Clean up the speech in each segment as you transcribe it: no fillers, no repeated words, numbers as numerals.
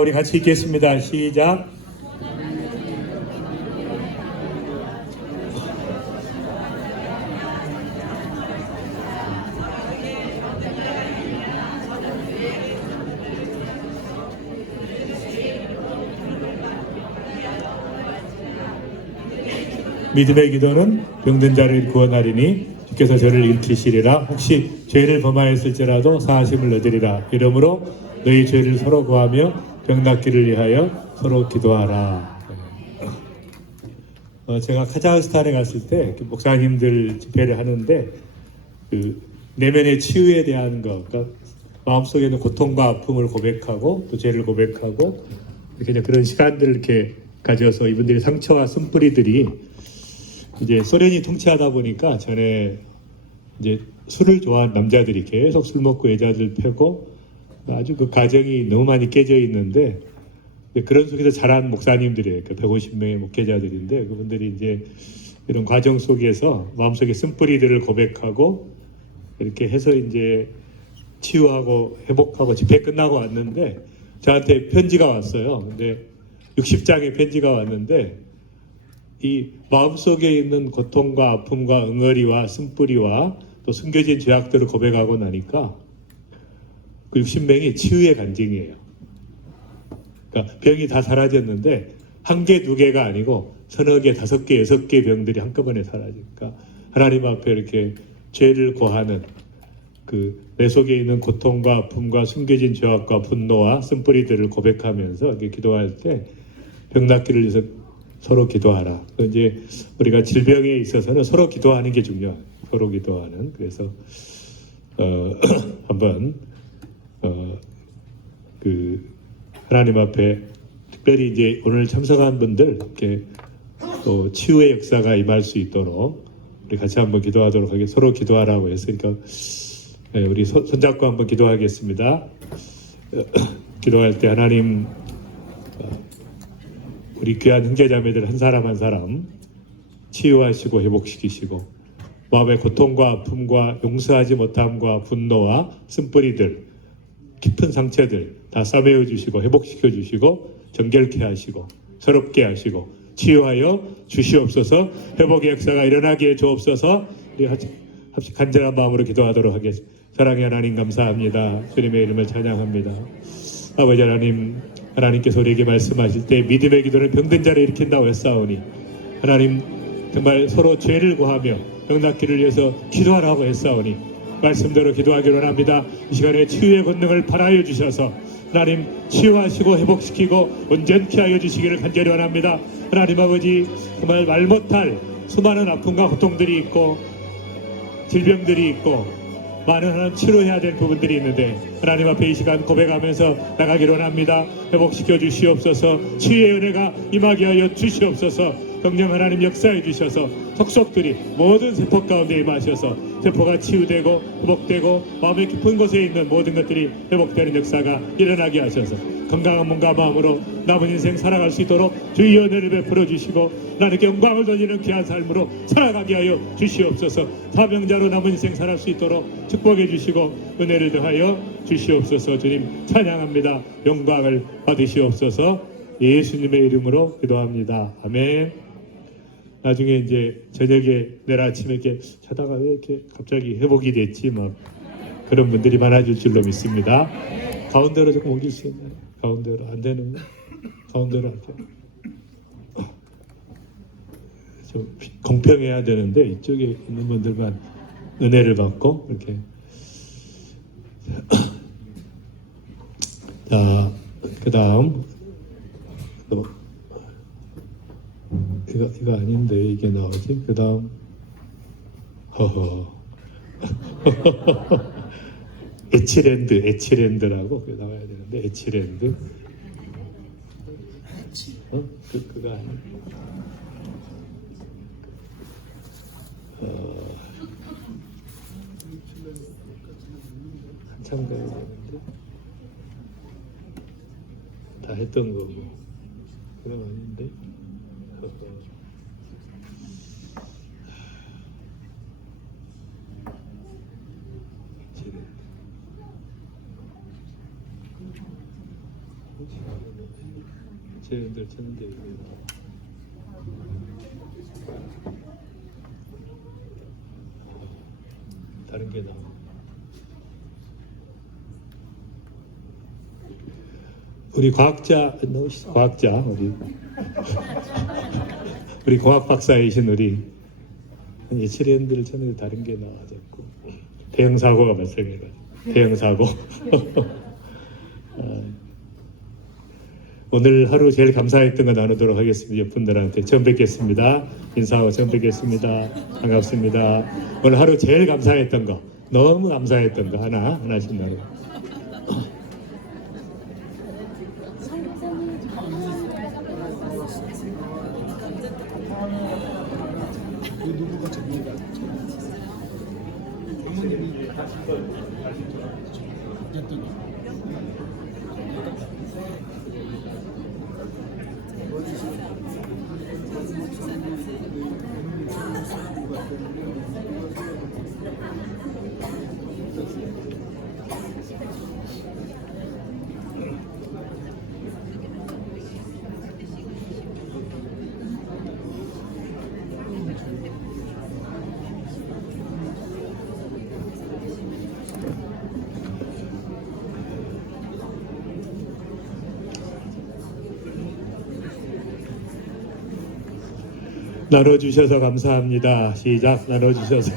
우리 같이 읽겠습니다. 시작. 믿음의 기도는 병든 자를 구원하리니 주께서 저를 일으키시리라. 혹시 죄를 범하였을지라도 사하심을 얻으리라. 이러므로 너희 죄를 서로 구하며 병 낫기를 위하여 서로 기도하라. 제가 카자흐스탄에 갔을 때 목사님들 집회를 하는데 그 내면의 치유에 대한 것, 그러니까 마음속에 있는 고통과 아픔을 고백하고 또 죄를 고백하고 이렇게 그런 시간들을 이렇게 가져서 이분들이 상처와 쓴뿌리들이 이제 소련이 통치하다 보니까 전에 이제 술을 좋아하는 남자들이 계속 술 먹고 여자들 패고 아주 그 가정이 너무 많이 깨져 있는데 그런 속에서 자란 목사님들이에요. 150명의 목회자들인데 그분들이 이제 이런 과정 속에서 마음속에 쓴뿌리들을 고백하고 이렇게 해서 이제 치유하고 회복하고 집회 끝나고 왔는데 저한테 편지가 왔어요. 근데 60장의 편지가 왔는데 이 마음속에 있는 고통과 아픔과 응어리와 쓴뿌리와 또 숨겨진 죄악들을 고백하고 나니까 그 60명이 치유의 간증이에요. 그러니까 병이 다 사라졌는데 한 개, 두 개가 아니고 서너 개, 다섯 개, 여섯 개 병들이 한꺼번에 사라지니까 하나님 앞에 이렇게 죄를 고하는 그 내 속에 있는 고통과 아픔과 숨겨진 죄악과 분노와 쓴뿌리들을 고백하면서 이렇게 기도할 때 병 낫기를 위해서 서로 기도하라. 이제 우리가 질병에 있어서는 서로 기도하는 게 중요해요. 서로 기도하는. 그래서 한번 그 하나님 앞에 특별히 이제 오늘 참석한 분들 이렇게 또 치유의 역사가 임할 수 있도록 우리 같이 한번 기도하도록 하겠습니다. 서로 기도하라고 했으니까 우리 손잡고 한번 기도하겠습니다. 기도할 때 하나님 우리 귀한 형제자매들 한 사람 한 사람 치유하시고 회복시키시고 마음의 고통과 아픔과 용서하지 못함과 분노와 쓴뿌리들 깊은 상처들 다 싸매어 주시고 회복시켜 주시고 정결케 하시고 새롭게 하시고 치유하여 주시옵소서. 회복의 역사가 일어나게 해 주옵소서. 우리 합시 간절한 마음으로 기도하도록 하겠습니다. 사랑의 하나님 감사합니다. 주님의 이름을 찬양합니다. 아버지 하나님, 하나님께서 우리에게 말씀하실 때 믿음의 기도는 병든 자를 일으킨다고 했사오니 하나님 정말 서로 죄를 구하며 병 낫기를 위해서 기도하라고 했사오니 말씀대로 기도하기로 합니다. 이 시간에 치유의 권능을 발하여 주셔서 하나님 치유하시고 회복시키고 온전케 하여 주시기를 간절히 원합니다. 하나님 아버지 정말 말 못할 수많은 아픔과 고통들이 있고 질병들이 있고 많은 하나님 치료해야 될 부분들이 있는데 하나님 앞에 이 시간 고백하면서 나가기로 합니다. 회복시켜 주시옵소서. 치유의 은혜가 임하게 하여 주시옵소서. 성령 하나님 역사해 주셔서 속속들이 모든 세포 가운데 임하셔서 세포가 치유되고 회복되고 마음의 깊은 곳에 있는 모든 것들이 회복되는 역사가 일어나게 하셔서 건강한 몸과 마음으로 남은 인생 살아갈 수 있도록 주의 은혜를 베풀어 주시고 나에게 영광을 돌리는 귀한 삶으로 살아가게 하여 주시옵소서. 사명자로 남은 인생 살아갈 수 있도록 축복해 주시고 은혜를 더하여 주시옵소서. 주님 찬양합니다. 영광을 받으시옵소서. 예수님의 이름으로 기도합니다. 아멘. 나중에 이제 저녁에 내일 아침에 이렇게 자다가 왜 이렇게 갑자기 회복이 됐지 뭐 그런 분들이 많아질 줄로 믿습니다. 가운데로 조금 옮길 수 있나요? 가운데로 안 되는 거? 가운데로 할게요. 좀 공평해야 되는데 이쪽에 있는 분들만 은혜를 받고 이렇게 자, 그 다음 이거 아닌데 이게 나오지? 그 다음 허허 에치랜드라고 그게 나와야 되는데 에치랜드 그거 아니야? 한참 가야 되는데 다 했던 거고 그럼 아닌데 체험들 쳤는데 다른 게 나와. 우리 과학자 우리 공학 박사이신 우리 예체련들을 쳤는데 다른 게 나와졌고 대형 사고가 발생해가지고 대형 사고. 오늘 하루 제일 감사했던 거 나누도록 하겠습니다. 옆분들한테 처음 뵙겠습니다. 인사하고 처음 뵙겠습니다. 반갑습니다. 오늘 하루 제일 감사했던 거, 너무 감사했던 거 하나씩 나누고. 나눠주셔서 감사합니다. 시작. 나눠주셔서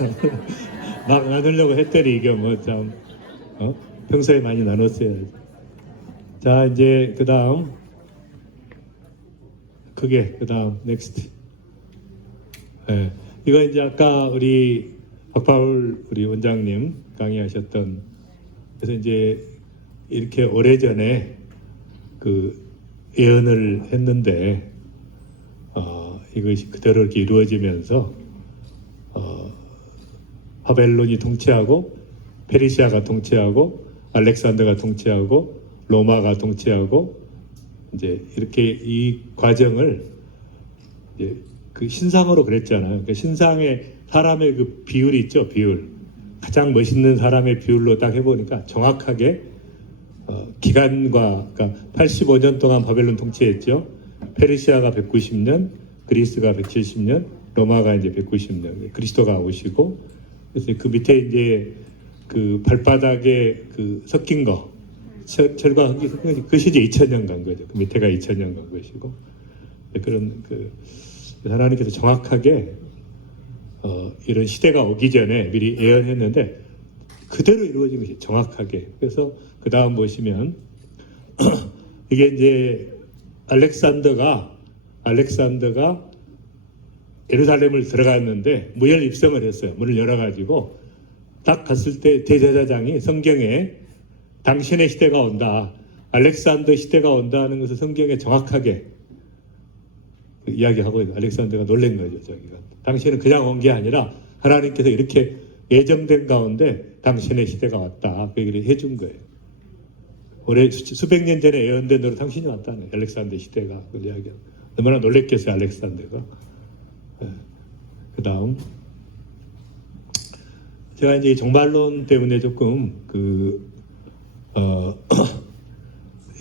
막 나누려고 했더니 이게 뭐 참 평소에 많이 나눴어야지. 자, 이제 그 다음 넥스트. 네. 이거 이제 아까 우리 박바울 우리 원장님 강의하셨던, 그래서 이제 이렇게 오래전에 그 예언을 했는데 이것이 그대로 이렇게 이루어지면서 바벨론이 통치하고 페르시아가 통치하고 알렉산더가 통치하고 로마가 통치하고 이제 이렇게 이 과정을 이제 그 신상으로 그랬잖아요. 그러니까 신상의 사람의 그 비율이 있죠. 비율. 가장 멋있는 사람의 비율로 딱 해보니까 정확하게 기간과, 그러니까 85년 동안 바벨론 통치했죠. 페르시아가 190년, 그리스가 170년, 로마가 이제 190년, 그리스도가 오시고, 그래서 그 밑에 이제 그 발바닥에 그 섞인 거, 철과 흙이 섞인 거, 그것이 이제 2000년 간 거죠. 그 밑에가 2000년 간 것이고, 그런 그 하나님께서 정확하게 이런 시대가 오기 전에 미리 예언했는데 그대로 이루어진 것이 정확하게. 그래서 그 다음 보시면 이게 이제 알렉산더가 예루살렘을 들어갔는데 무혈 입성을 했어요. 문을 열어가지고 딱 갔을 때 대제사장이 성경에 당신의 시대가 온다, 알렉산더 시대가 온다는 것을 성경에 정확하게 이야기하고 있는, 알렉산더가 놀란 거죠. 저기가 당신은 그냥 온 게 아니라 하나님께서 이렇게 예정된 가운데 당신의 시대가 왔다, 그 얘기를 해준 거예요. 올해 수백 년 전에 예언된 대로 당신이 왔다네, 알렉산더 시대가. 그 이야기하고 얼마나 놀랬겠어요, 알렉산더가. 그 다음 제가 이제 종말론 때문에 조금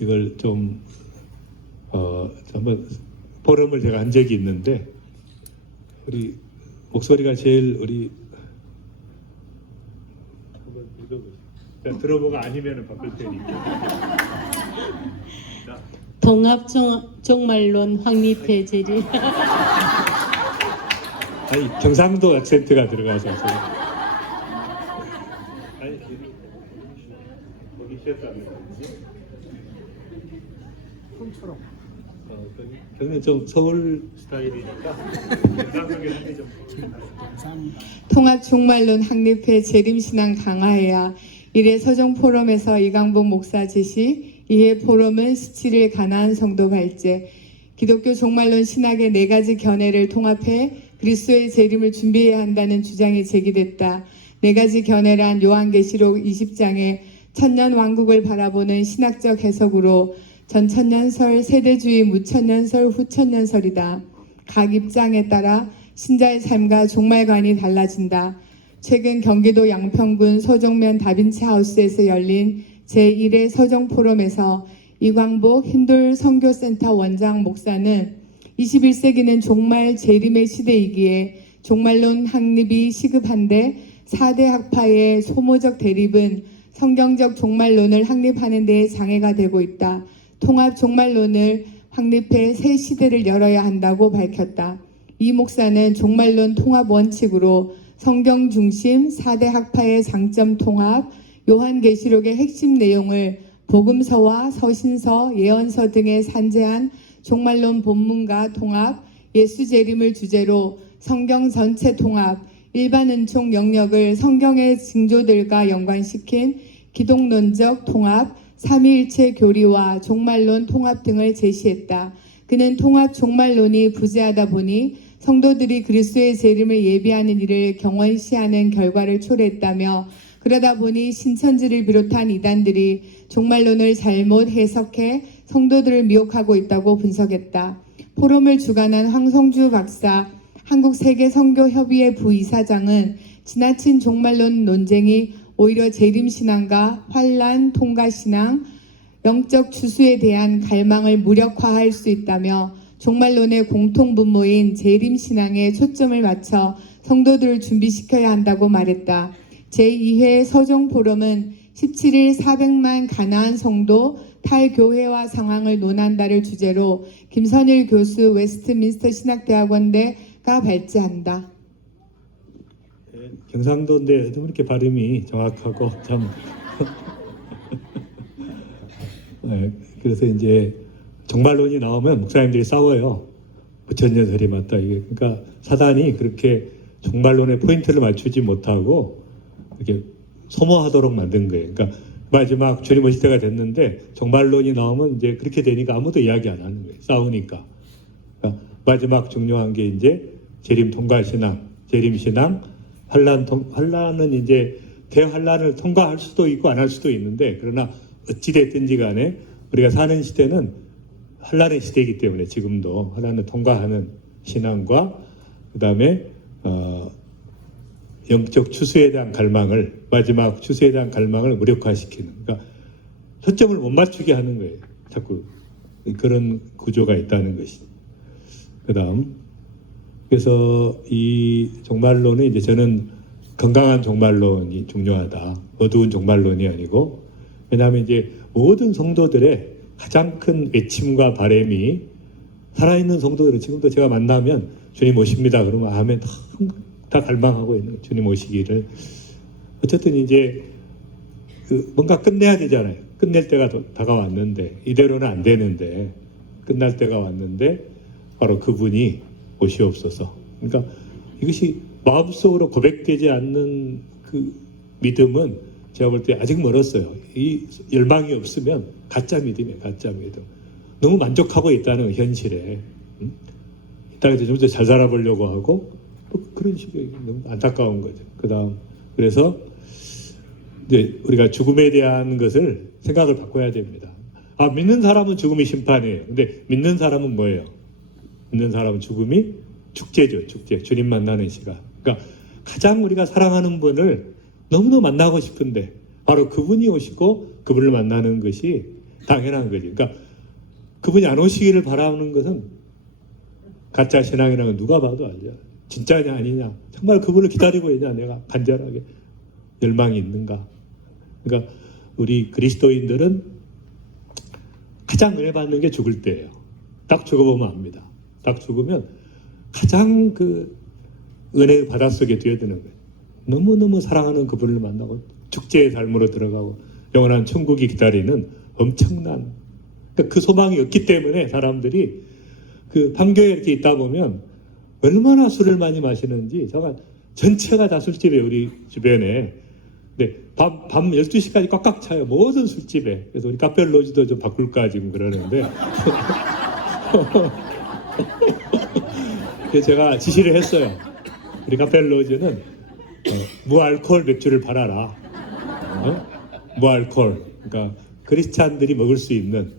이걸 좀 한번 포럼을 제가 한 적이 있는데, 우리 목소리가 제일 우리 한번 읽어보시죠. 들어보고 아니면은 바꿀 테니까. 통합 종말론 확립해 제리. 아니, 경상도 액센트가 들어가셔서. 아니, 거기 쉬었다는 폰처럼. 저는 좀 서울 스타일이니까 경상도에 한게 좀. 통합 종말론 확립해 재림신앙 강화해야. 이래 서정 포럼에서 이강복 목사 제시. 이에 포럼은 17일 가나안 성도 발제. 기독교 종말론 신학의 4가지 견해를 통합해 그리스도의 재림을 준비해야 한다는 주장이 제기됐다. 4가지 견해란 요한계시록 20장의 천년 왕국을 바라보는 신학적 해석으로 전천년설, 세대주의 무천년설, 후천년설이다. 각 입장에 따라 신자의 삶과 종말관이 달라진다. 최근 경기도 양평군 서정면 다빈치 하우스에서 열린 제1회 서정 포럼에서 이광복 힌돌 선교센터 원장 목사는 21세기는 종말 재림의 시대이기에 종말론 확립이 시급한데 4대 학파의 소모적 대립은 성경적 종말론을 확립하는 데 장애가 되고 있다. 통합 종말론을 확립해 새 시대를 열어야 한다고 밝혔다. 이 목사는 종말론 통합 원칙으로 성경 중심 4대 학파의 장점 통합, 요한계시록의 핵심 내용을 복음서와 서신서, 예언서 등에 산재한 종말론 본문과 통합, 예수 재림을 주제로 성경 전체 통합, 일반 은총 영역을 성경의 징조들과 연관시킨 기독론적 통합, 삼위일체 교리와 종말론 통합 등을 제시했다. 그는 통합 종말론이 부재하다 보니 성도들이 그리스도의 재림을 예비하는 일을 경원시하는 결과를 초래했다며 그러다 보니 신천지를 비롯한 이단들이 종말론을 잘못 해석해 성도들을 미혹하고 있다고 분석했다. 포럼을 주관한 황성주 박사, 한국세계선교협의회 부이사장은 지나친 종말론 논쟁이 오히려 재림신앙과 환란, 통과신앙, 영적 추수에 대한 갈망을 무력화할 수 있다며 종말론의 공통분모인 재림신앙에 초점을 맞춰 성도들을 준비시켜야 한다고 말했다. 제2회 서종포럼은 17일 400만 가나안 성도 탈교회와 상황을 논한다를 주제로 김선일 교수 웨스트민스터 신학대학원대가 발제한다. 경상도인데 이렇게 발음이 정확하고 참 네, 그래서 이제 종말론이 나오면 목사님들이 싸워요. 부처녀설이 맞다 이게. 그러니까 사단이 그렇게 종말론에 포인트를 맞추지 못하고 이렇게 소모하도록 만든 거예요. 그러니까 마지막 주님 오실 때가 됐는데 종말론이 나오면 이제 그렇게 되니까 아무도 이야기 안 하는 거예요. 싸우니까. 그러니까 마지막 중요한 게 이제 재림 통과 신앙, 재림 신앙, 환란은 이제 대환란을 통과할 수도 있고 안 할 수도 있는데 그러나 어찌 됐든지 간에 우리가 사는 시대는 환란의 시대이기 때문에 지금도 환란을 통과하는 신앙과 그다음에 영적 추수에 대한 갈망을 마지막 추수에 대한 갈망을 무력화시키는 그러니까 초점을 못 맞추게 하는 거예요. 자꾸 그런 구조가 있다는 것이. 그다음 그래서 이 종말론은 이제 저는 건강한 종말론이 중요하다. 어두운 종말론이 아니고 왜냐하면 이제 모든 성도들의 가장 큰 외침과 바람이 살아있는 성도들은 지금도 제가 만나면 주님 오십니다. 그러면 아멘 다 갈망하고 있는 거예요. 주님 오시기를. 어쨌든 이제 뭔가 끝내야 되잖아요. 끝낼 때가 다가왔는데 이대로는 안 되는데 끝날 때가 왔는데 바로 그분이 오시옵소서. 그러니까 이것이 마음속으로 고백되지 않는 그 믿음은 제가 볼 때 아직 멀었어요. 이 열망이 없으면 가짜 믿음이에요. 가짜 믿음. 너무 만족하고 있다는 현실에 이 땅에서 좀 더 잘 살아보려고 하고 또 그런 식의 너무 안타까운 거죠. 그다음 그래서 이제 우리가 죽음에 대한 것을 생각을 바꿔야 됩니다. 아 믿는 사람은 죽음이 심판이에요. 근데 믿는 사람은 뭐예요? 믿는 사람은 죽음이 축제죠. 축제. 주님 만나는 시간. 그러니까 가장 우리가 사랑하는 분을 너무너무 만나고 싶은데 바로 그분이 오시고 그분을 만나는 것이 당연한 거죠. 그러니까 그분이 안 오시기를 바라는 것은 가짜 신앙이라는 건 누가 봐도 알죠. 진짜냐 아니냐. 정말 그분을 기다리고 있냐 내가 간절하게 열망이 있는가. 그러니까 우리 그리스도인들은 가장 은혜 받는 게 죽을 때예요. 딱 죽어보면 압니다. 딱 죽으면 가장 그 은혜의 바닷속에 뛰어드는 거예요. 너무너무 사랑하는 그분을 만나고 축제의 삶으로 들어가고 영원한 천국이 기다리는 엄청난 그러니까 그 소망이 없기 때문에 사람들이 그 판교에 이렇게 있다 보면 얼마나 술을 많이 마시는지 제가 전체가 다 술집이에요. 우리 주변에. 근데 밤 12시까지 꽉꽉 차요. 모든 술집에. 그래서 우리 카페로지도 좀 바꿀까 지금 그러는데 그래서 제가 지시를 했어요. 우리 카페로지는 무알코올 맥주를 팔아라. 무알코올. 그러니까 크리스찬들이 먹을 수 있는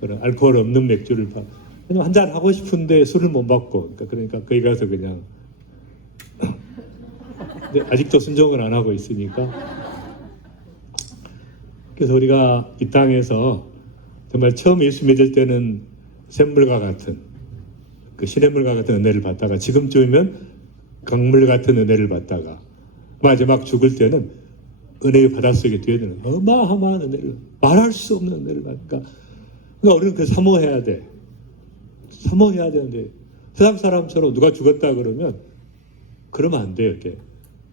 그런 알코올 없는 맥주를 팔. 한 잔 하고 싶은데 술을 못 받고. 그러니까 거기 가서 그냥. 근데 아직도 순종을 안 하고 있으니까. 그래서 우리가 이 땅에서 정말 처음 예수 믿을 때는 샘물과 같은 그 시냇물과 같은 은혜를 받다가 지금쯤이면 강물 같은 은혜를 받다가 마지막 죽을 때는 은혜의 바닷속에 뛰어드는 어마어마한 은혜를 말할 수 없는 은혜를 받으니까 그러니까 우리는 그 사모해야 돼. 사모해야 되는데 세상 사람처럼 누가 죽었다 그러면 그러면 안 돼요. 이렇게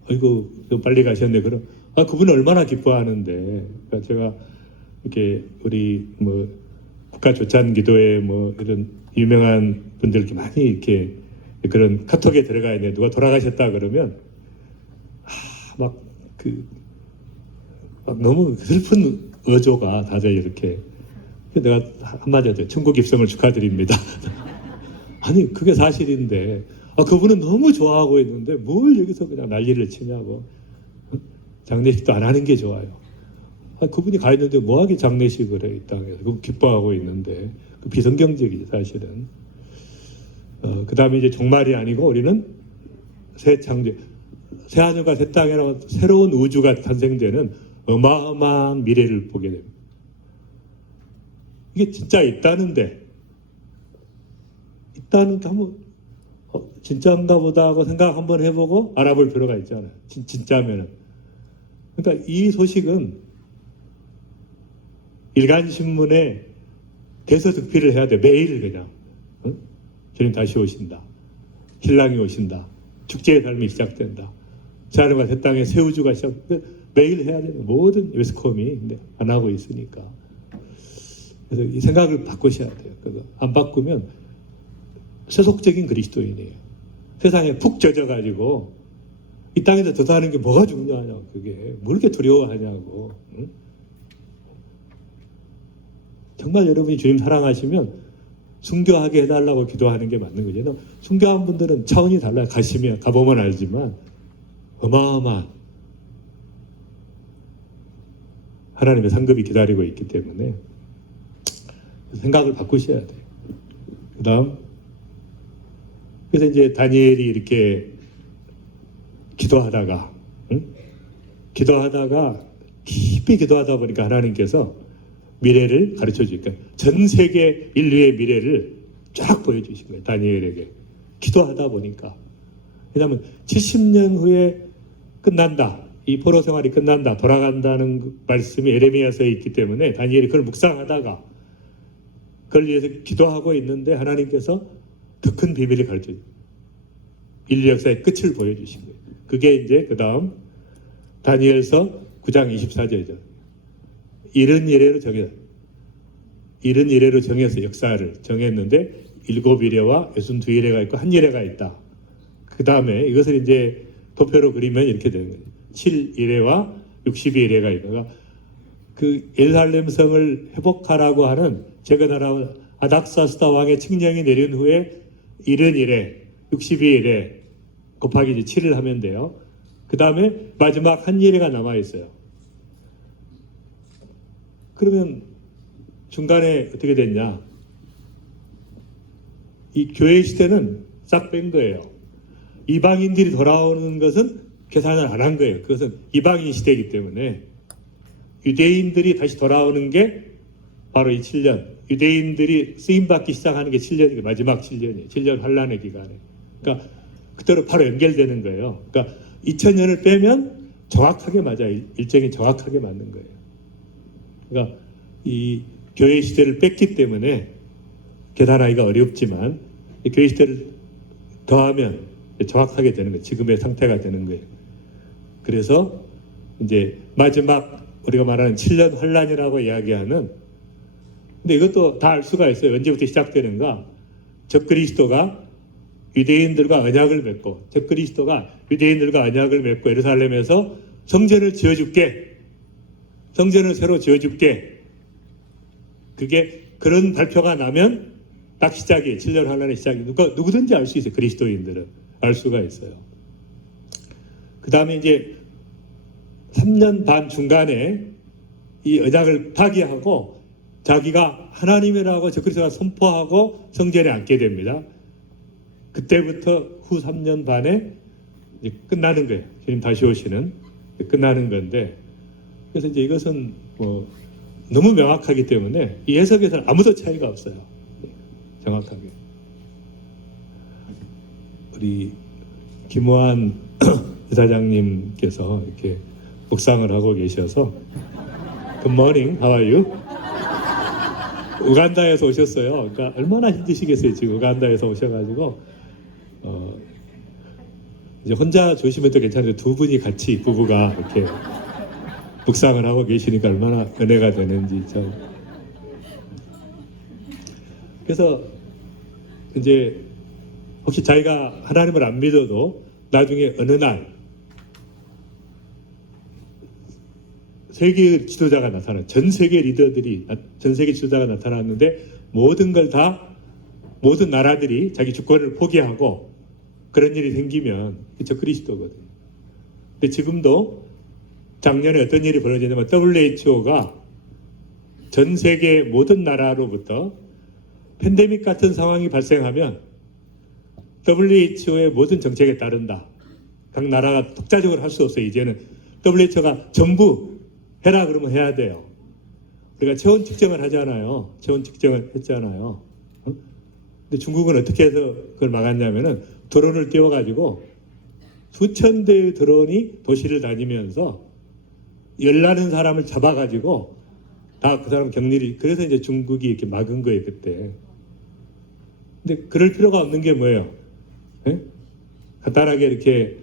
아이고 빨리 가셨네. 그럼 그분은 얼마나 기뻐하는데. 그러니까 제가 이렇게 우리 뭐 국가 조찬 기도에 뭐 이런 유명한 분들 이렇게 많이 이렇게 그런 카톡에 들어가 있는데 누가 돌아가셨다 그러면 막 너무 슬픈 어조가 다들 이렇게. 내가 한마디 하죠. 천국 입성을 축하드립니다. 아니 그게 사실인데 그분은 너무 좋아하고 있는데 뭘 여기서 그냥 난리를 치냐고. 장례식도 안 하는 게 좋아요. 그분이 가 있는데 뭐하게 장례식을 해 이 땅에서. 그거 기뻐하고 있는데 그 비성경적이지 사실은. 그 다음에 이제 종말이 아니고 우리는 새 창조, 새 하늘과 새 땅이라고 새로운 우주가 탄생되는 어마어마한 미래를 보게 됩니다. 이게 진짜 있다는데 있다는 게 한번 진짜인가 보다 하고 생각 한번 해보고 알아볼 필요가 있잖아요. 진짜면은. 그러니까 이 소식은 일간신문에 대서특필을 해야 돼. 매일 그냥. 응? 주님 다시 오신다. 신랑이 오신다. 축제의 삶이 시작된다. 하늘과 새 땅의 새 우주가 매일 해야 되는 모든 매스컴이 근데 안 하고 있으니까. 그래서 이 생각을 바꾸셔야 돼요. 그거 안 바꾸면 세속적인 그리스도인이에요. 세상에 푹 젖어가지고 이 땅에서 더 사는 게 뭐가 중요하냐고. 그게 뭘 이렇게 두려워하냐고. 응? 정말 여러분이 주님 사랑하시면 순교하게 해달라고 기도하는 게 맞는 거죠. 순교한 분들은 차원이 달라요. 가보면 알지만 어마어마한 하나님의 상급이 기다리고 있기 때문에 생각을 바꾸셔야 돼요. 그 다음 그래서 이제 다니엘이 이렇게 기도하다가 깊이 기도하다 보니까 하나님께서 미래를 가르쳐 주니까 전 세계 인류의 미래를 쫙 보여주신 거예요. 다니엘에게 기도하다 보니까. 왜냐하면 70년 후에 끝난다. 이 포로 생활이 끝난다. 돌아간다는 말씀이 에레미야서에 있기 때문에 다니엘이 그걸 묵상하다가 그걸 위해서 기도하고 있는데 하나님께서 더 큰 비밀을 가르쳐 주세요. 인류 역사의 끝을 보여주신 거예요. 그게 이제 그 다음 다니엘서 9장 24절이죠. 이른 이래로 정해서 역사를 정했는데 7이래와 62이래가 있고 1이래가 있다. 그 다음에 이것을 이제 도표로 그리면 이렇게 되는 거예요. 7이래와 62이래가 있다가 그 예루살렘 성을 회복하라고 하는 제거나라 아닥사스다 왕의 칙령이 내린 후에 71회, 62일에 곱하기 이제 7을 하면 돼요. 그 다음에 마지막 한 예례가 남아 있어요. 그러면 중간에 어떻게 됐냐? 이 교회 시대는 싹 뺀 거예요. 이방인들이 돌아오는 것은 계산을 안 한 거예요. 그것은 이방인 시대이기 때문에 유대인들이 다시 돌아오는 게 바로 이 7년. 유대인들이 쓰임받기 시작하는 게 7년이 마지막 7년이에요. 7년 환란의 기간에. 그러니까 그때로 바로 연결되는 거예요. 그러니까 2000년을 빼면 정확하게 맞아요. 일정이 정확하게 맞는 거예요. 그러니까 이 교회 시대를 뺐기 때문에 계산하기가 어렵지만 이 교회 시대를 더하면 정확하게 되는 거예요. 지금의 상태가 되는 거예요. 그래서 이제 마지막 우리가 말하는 7년 환란이라고 이야기하는 근데 이것도 다 알 수가 있어요. 언제부터 시작되는가? 적그리스도가 유대인들과 언약을 맺고 적그리스도가 유대인들과 언약을 맺고 예루살렘에서 성전을 지어줄게. 성전을 새로 지어줄게. 그게 그런 발표가 나면 딱 시작이에요. 7년 환란의 시작이. 누구든지 알 수 있어요. 그리스도인들은 알 수가 있어요. 그 다음에 이제 3년 반 중간에 이 언약을 파기하고 자기가 하나님이라고 적그리스도가 선포하고 성전에 앉게 됩니다. 그때부터 후 3년 반에 이제 끝나는 거예요. 주님 다시 오시는 끝나는 건데 그래서 이제 이것은 뭐 너무 명확하기 때문에 이 해석에서는 아무도 차이가 없어요. 정확하게. 우리 김호환 이사장님께서 이렇게 묵상을 하고 계셔서 Good morning, how are you? 우간다에서 오셨어요. 그러니까 얼마나 힘드시겠어요. 지금 우간다에서 오셔가지고 이제 혼자 조심해도 괜찮은데 두 분이 같이 부부가 이렇게 묵상을 하고 계시니까 얼마나 은혜가 되는지 참. 그래서 이제 혹시 자기가 하나님을 안 믿어도 나중에 어느 날 세계 지도자가 나타나, 전 세계 리더들이, 전 세계 지도자가 나타났는데 모든 나라들이 자기 주권을 포기하고 그런 일이 생기면 그저 그리스도거든요. 근데 지금도 작년에 어떤 일이 벌어지냐면 WHO가 전 세계 모든 나라로부터 팬데믹 같은 상황이 발생하면 WHO의 모든 정책에 따른다. 각 나라가 독자적으로 할 수 없어요. 이제는 WHO가 전부 해라 그러면 해야 돼요. 우리가 체온 측정을 하잖아요. 체온 측정을 했잖아요. 근데 중국은 어떻게 해서 그걸 막았냐면은 드론을 띄워가지고 수천 대의 드론이 도시를 다니면서 열나는 사람을 잡아가지고 다 그 사람 격리를, 그래서 이제 중국이 이렇게 막은 거예요 그때. 근데 그럴 필요가 없는 게 뭐예요? 예? 간단하게 이렇게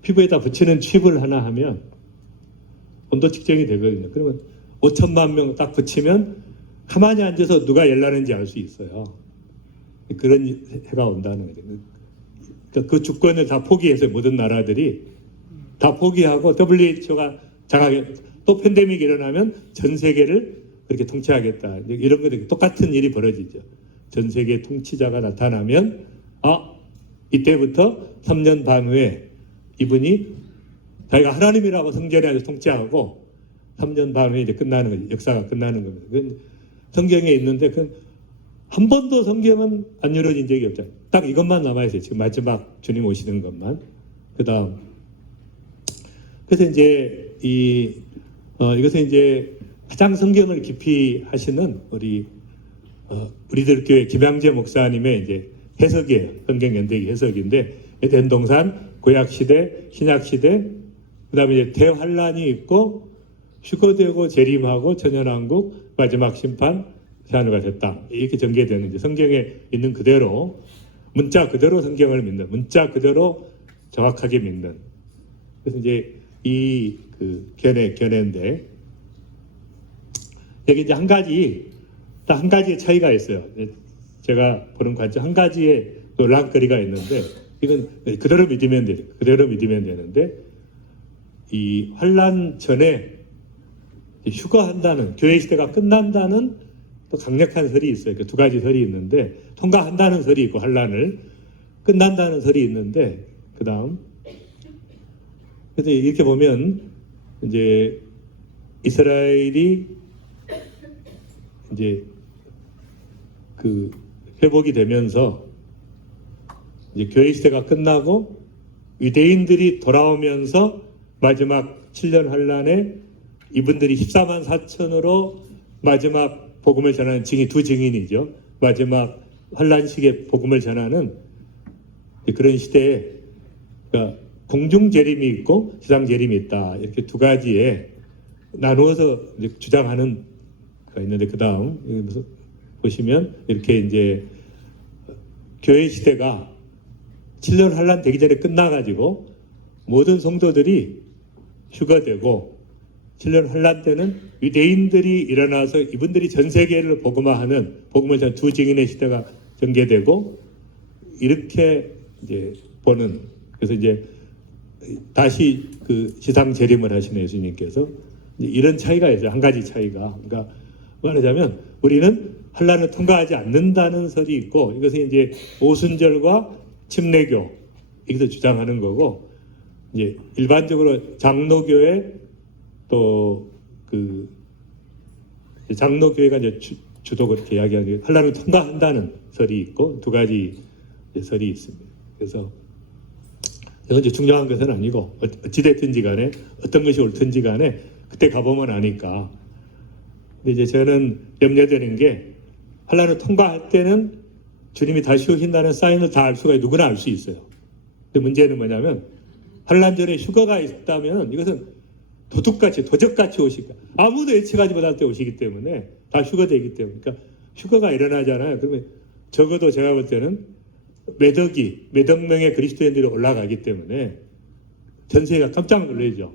피부에다 붙이는 칩을 하나 하면 온도 측정이 되거든요. 그러면 5천만 명 딱 붙이면 가만히 앉아서 누가 열나는지 알 수 있어요. 그런 해가 온다는 거죠. 그러니까 그 주권을 다 포기해서 모든 나라들이 다 포기하고 WHO가 장하게 또 팬데믹이 일어나면 전 세계를 그렇게 통치하겠다. 이런 것들 똑같은 일이 벌어지죠. 전 세계 통치자가 나타나면 이때부터 3년 반 후에 이분이 자기가 하나님이라고 성전에서 통치하고 3년 반 후에 이제 끝나는 거죠. 역사가 끝나는 겁니다. 그건 성경에 있는데 그건 한 번도 성경은 안 이루어진 적이 없잖아요. 딱 이것만 남아있어요. 지금 마지막 주님 오시는 것만. 그 다음. 그래서 이제 이것은 이제 가장 성경을 깊이 하시는 우리들 교회 김양재 목사님의 이제 해석이에요. 성경 연대기 해석인데 에덴동산, 구약시대, 신약시대, 그 다음에 이제 대환란이 있고 휴거되고 재림하고 천연왕국, 마지막 심판, 세한우가 됐다. 이렇게 전개되는 이제 성경에 있는 그대로 문자 그대로 성경을 믿는, 문자 그대로 정확하게 믿는. 그래서 이제 그 견해인데 여기 이제 한 가지의 차이가 있어요. 제가 보는 관점 한 가지의 논란거리가 있는데 이건 그대로 믿으면 되는데 이 환란 전에 휴거한다는, 교회 시대가 끝난다는 또 강력한 설이 있어요. 그 두 가지 설이 있는데 통과한다는 설이 있고 환란을 끝난다는 설이 있는데 그 다음 그래서 이렇게 보면 이제 이스라엘이 이제 그 회복이 되면서 이제 교회 시대가 끝나고 유대인들이 돌아오면서 마지막 7년 환란에 이분들이 14만 4천으로 마지막 복음을 전하는 두 증인이죠. 마지막 환란식의 복음을 전하는 그런 시대에 그러니까 공중 재림이 있고 지상 재림이 있다. 이렇게 두 가지에 나누어서 이제 주장하는 가 있는데 그 다음 보시면 이렇게 이제 교회 시대가 7년 환란 되기 전에 끝나가지고 모든 성도들이 휴거되고 7년 환란 때는 유대인들이 일어나서 이분들이 전 세계를 복음화하는 복음을 전한 두 증인의 시대가 전개되고 이렇게 이제 보는. 그래서 이제 다시 그 지상 재림을 하시는 예수님께서 이런 차이가 있어요. 한 가지 차이가. 그러니까 말하자면 우리는 환란을 통과하지 않는다는 설이 있고 이것은 이제 오순절과 침례교 여기서 주장하는 거고 이제 일반적으로 장로교회 또 그 장로교회가 이제 주도 그렇게 이야기하는 게 환란을 통과한다는 설이 있고 두 가지 설이 있습니다. 그래서 이건 이제 중요한 것은 아니고 어찌됐든지 간에 어떤 것이 옳든지 간에 그때 가보면 아니까 근데 이제 저는 염려되는 게 환란을 통과할 때는 주님이 다시 오신다는 사인을 다 알 수가 누구나 알 수 있어요. 근데 문제는 뭐냐면 환란 전에 휴거가 있다면 이것은 도둑같이 도적같이 오시니까 아무도 예측하지 못할 때 오시기 때문에 다 휴거되기 때문에 그러니까 휴거가 일어나잖아요. 그러면 적어도 제가 볼 때는 몇억 명의 그리스도인들이 올라가기 때문에 전 세계가 깜짝 놀라죠.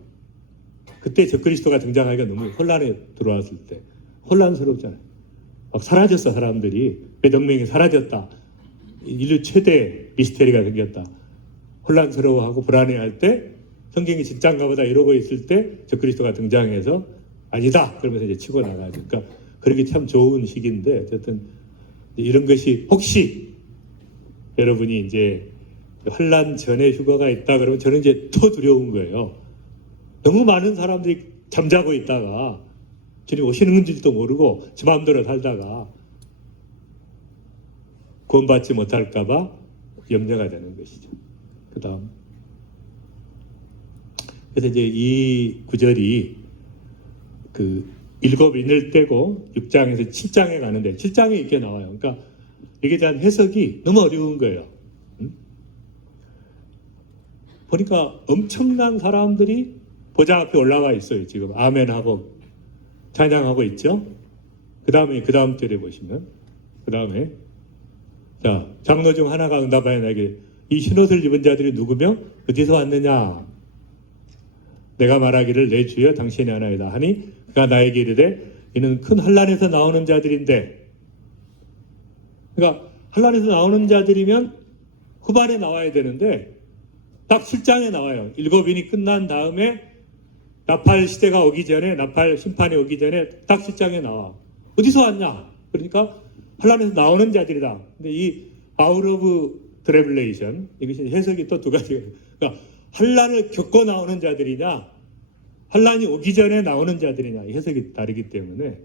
그때 적그리스도가 등장하기가 너무 혼란에 들어왔을 때 혼란스럽잖아요. 막 사라졌어. 사람들이 몇억 명이 사라졌다. 인류 최대 미스테리가 생겼다. 혼란스러워하고 불안해할 때 성경이 진짜인가 보다 이러고 있을 때 적그리스도가 등장해서 아니다 그러면서 이제 치고 나가죠. 그러니까 그러기 참 좋은 시기인데 어쨌든 이런 것이 혹시 여러분이 이제 환란 전에 휴거가 있다 그러면 저는 이제 더 두려운 거예요. 너무 많은 사람들이 잠자고 있다가 주님 오시는 줄도 모르고 지 마음대로 살다가 구원받지 못할까봐 염려가 되는 것이죠. 그 다음 그래서 이제 이 구절이 그 7인을 떼고 6장에서 7장에 가는데 7장에 이렇게 나와요. 그러니까 여기에 대한 해석이 너무 어려운 거예요. 보니까 엄청난 사람들이 보좌 앞에 올라와 있어요. 지금 아멘하고 찬양하고 있죠. 그 다음 절에 보시면 그 다음에 자 장로 중 하나가 응답하여 내게 이 흰옷을 입은 자들이 누구며 어디서 왔느냐. 내가 말하기를 내 주여 당신이 하나이다 하니 그가 나에게 이르되 이는 큰 환란에서 나오는 자들인데 그러니까 환란에서 나오는 자들이면 후반에 나와야 되는데 딱 7장에 나와요. 7인이 끝난 다음에 나팔 시대가 오기 전에 나팔 심판이 오기 전에 딱 7장에 나와. 어디서 왔냐? 그러니까 환란에서 나오는 자들이다. 근데 이 out of tribulation 이것이 해석이 또 두 가지가 그러니까 환란을 겪고 나오는 자들이냐 환란이 오기 전에 나오는 자들이냐 해석이 다르기 때문에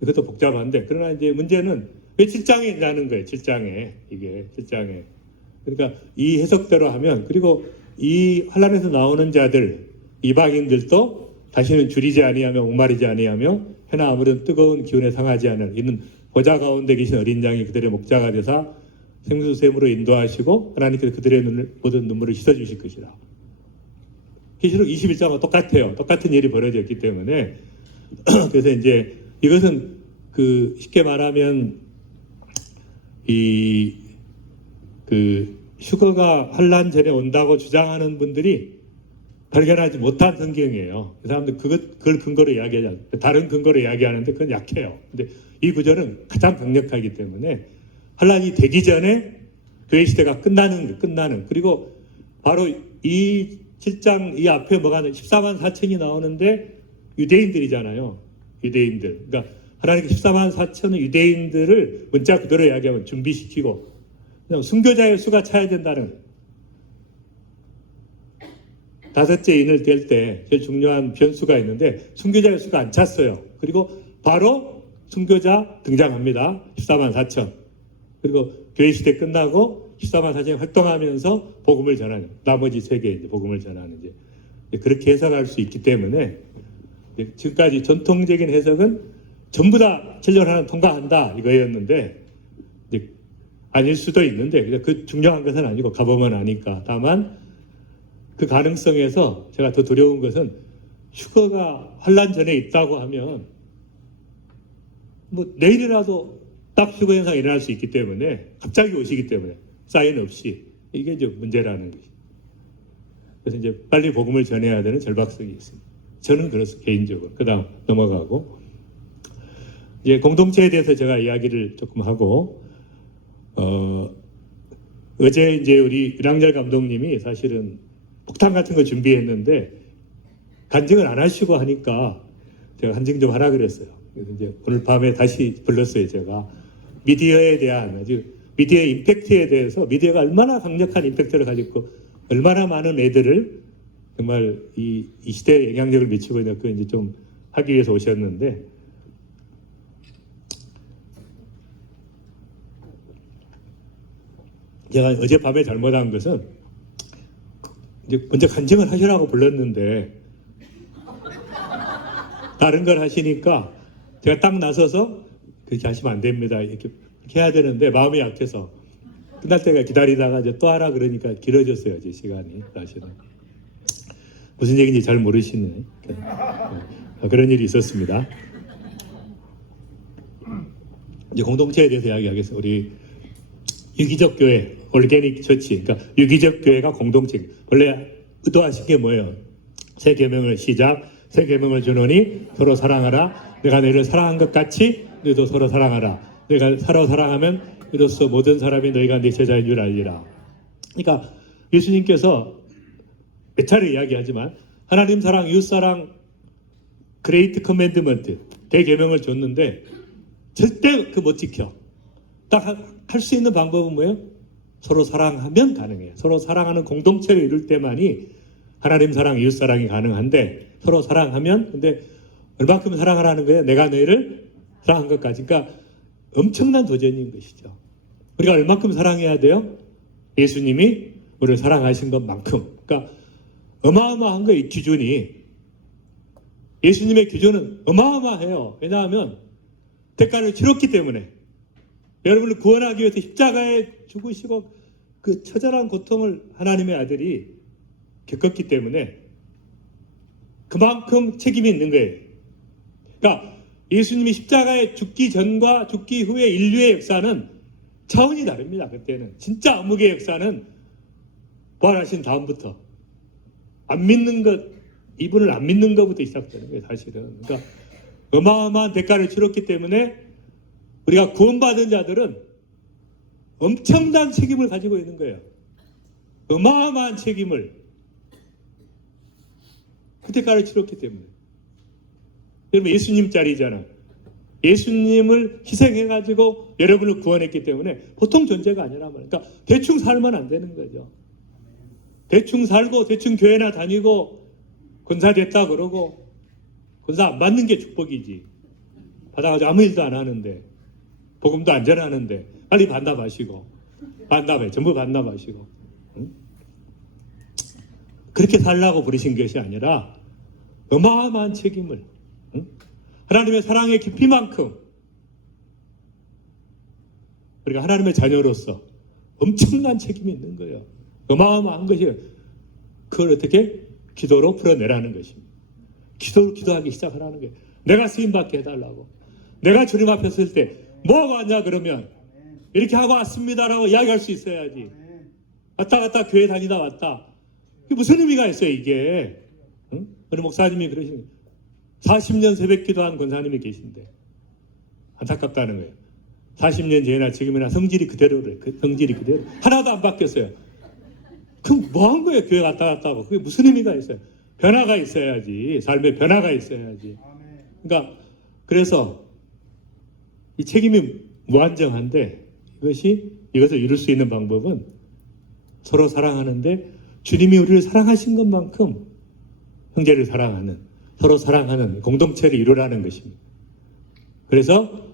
이것도 복잡한데 그러나 이제 문제는 왜 7장에 있냐는 거예요. 7장에 이게 7장에 그러니까 이 해석대로 하면 그리고 이 환란에서 나오는 자들 이방인들도 다시는 줄이지 아니하며 목마르지 아니하며 해나 아무런 뜨거운 기운에 상하지 않은 이는 보좌 가운데 계신 어린 양이 그들의 목자가 되사 생수샘으로 인도하시고 하나님께서 그들의 모든 눈물을 씻어주실 것이라. 계시록 21장과 똑같아요. 똑같은 일이 벌어졌기 때문에 그래서 이제 이것은 그 쉽게 말하면 이 그 휴거가 환란 전에 온다고 주장하는 분들이 발견하지 못한 성경이에요. 그 사람들 그걸 근거로 이야기하지 않아요. 다른 근거로 이야기하는데 그건 약해요. 근데 이 구절은 가장 강력하기 때문에 환란이 되기 전에 교회 시대가 끝나는 그리고 바로 이 7장 이 앞에 뭐가 14만 4천이 나오는데 유대인들이잖아요. 유대인들. 그러니까 하나님께 14만 4천의 유대인들을 문자 그대로 이야기하면 준비시키고 그냥 순교자의 수가 차야 된다는 다섯째 인을 뗄 때 제일 중요한 변수가 있는데 순교자의 수가 안 찼어요. 그리고 바로 순교자 등장합니다. 14만 4천. 그리고 교회 시대 끝나고 14만 4천이 활동하면서 복음을 전하는 나머지 세계에 이제 복음을 전하는 이제 그렇게 해석할 수 있기 때문에 지금까지 전통적인 해석은 전부 다 7년 하나 통과한다 이거였는데 이제 아닐 수도 있는데 그 중요한 것은 아니고 가보면 아니까. 다만 그 가능성에서 제가 더 두려운 것은 휴거가 환란 전에 있다고 하면 뭐 내일이라도 딱 휴거 현상이 일어날 수 있기 때문에 갑자기 오시기 때문에 사인 없이 이게 이제 문제라는 것이. 그래서 이제 빨리 복음을 전해야 되는 절박성이 있습니다. 저는 그렇습니다. 개인적으로. 그 다음 넘어가고 이제 공동체에 대해서 제가 이야기를 조금 하고 어제 이제 우리 유랑열 감독님이 사실은 폭탄 같은 거 준비했는데 간증을 안 하시고 하니까 제가 간증 좀 하라 그랬어요. 그래서 이제 오늘 밤에 다시 불렀어요. 제가 미디어에 대한 아주 미디어의 임팩트에 대해서 미디어가 얼마나 강력한 임팩트를 가지고 얼마나 많은 애들을 정말 이 시대에 영향력을 미치고 있는 그 이제 좀 하기 위해서 오셨는데 제가 어젯밤에 잘못한 것은 이제 먼저 간증을 하시라고 불렀는데 다른 걸 하시니까 제가 딱 나서서 그렇게 하시면 안 됩니다. 이렇게 해야 되는데 마음이 약해서 끝날 때가 기다리다가 이제 또 하라 그러니까 길어졌어요. 제 시간이 사실은. 무슨 얘기인지 잘 모르시네. 그런 일이 있었습니다. 이제 공동체에 대해서 이야기하겠습니다. 우리 유기적 교회, 올게닉 처치, 그러니까 유기적 교회가 공동체. 원래 의도하신 게 뭐예요? 새 계명을 시작, 새 계명을 주노니 서로 사랑하라. 내가 너희를 사랑한 것 같이 너희도 서로 사랑하라. 내가 서로 사랑하면 이로써 모든 사람이 너희가 내 제자인 줄 알리라. 그러니까 예수님께서 몇 차례 이야기하지만 하나님 사랑, 이웃 사랑, 그레이트 커맨드먼트, 대계명을 줬는데 절대 그 못 지켜. 딱 할 수 있는 방법은 뭐예요? 서로 사랑하면 가능해요. 서로 사랑하는 공동체를 이룰 때만이 하나님 사랑, 이웃 사랑이 가능한데 서로 사랑하면 근데 얼마큼 사랑하라는 거예요? 내가 너희를 사랑한 것까지. 그러니까 엄청난 도전인 것이죠. 우리가 얼마큼 사랑해야 돼요? 예수님이 우리를 사랑하신 것만큼. 그러니까 어마어마한 거예요. 이 기준이. 예수님의 기준은 어마어마해요. 왜냐하면 대가를 치렀기 때문에. 여러분을 구원하기 위해서 십자가에 죽으시고 그 처절한 고통을 하나님의 아들이 겪었기 때문에 그만큼 책임이 있는 거예요. 그러니까 예수님이 십자가에 죽기 전과 죽기 후의 인류의 역사는 차원이 다릅니다. 그때는 진짜 암흑의 역사는 부활하신 다음부터 안 믿는 것, 이분을 안 믿는 것부터 시작되는 거예요. 사실은. 그러니까 어마어마한 대가를 치렀기 때문에 우리가 구원받은 자들은 엄청난 책임을 가지고 있는 거예요. 어마어마한 책임을. 그 대가를 치렀기 때문에. 여러분 예수님 짤이잖아. 예수님을 희생해가지고 여러분을 구원했기 때문에 보통 존재가 아니란 말이에요. 그러니까 대충 살면 안 되는 거죠. 대충 살고 대충 교회나 다니고 권사 됐다 그러고 권사 안 받는 게 축복이지. 받아가지고 아무 일도 안 하는데 복음도 안 전하는데 빨리 반납하시고 반납해 전부 반납하시고 응? 그렇게 살라고 부르신 것이 아니라 어마어마한 책임을 응? 하나님의 사랑의 깊이만큼 우리가 하나님의 자녀로서 엄청난 책임이 있는 거예요. 어마어마한 것이에요. 그걸 어떻게? 기도로 풀어내라는 것입니다. 기도로 기도하기 시작하라는 거예요. 내가 쓰임받게 해달라고. 내가 주님 앞에 설 때 뭐하고 왔냐 그러면 이렇게 하고 왔습니다라고 이야기할 수 있어야지. 왔다 갔다 교회 다니다 왔다. 이게 무슨 의미가 있어요 이게. 응? 우리 목사님이 그러시는 40년 새벽 기도한 권사님이 계신데 안타깝다는 거예요. 40년 전이나 지금이나 성질이 그대로래. 그 성질이 그대로. 하나도 안 바뀌었어요. 그럼 뭐 한 거예요? 교회 갔다 갔다 하고. 그게 무슨 의미가 있어요? 변화가 있어야지. 삶에 변화가 있어야지. 그러니까 그래서 이 책임이 무한정한데 이것을 이룰 수 있는 방법은 서로 사랑하는데 주님이 우리를 사랑하신 것만큼 형제를 사랑하는 서로 사랑하는 공동체를 이루라는 것입니다. 그래서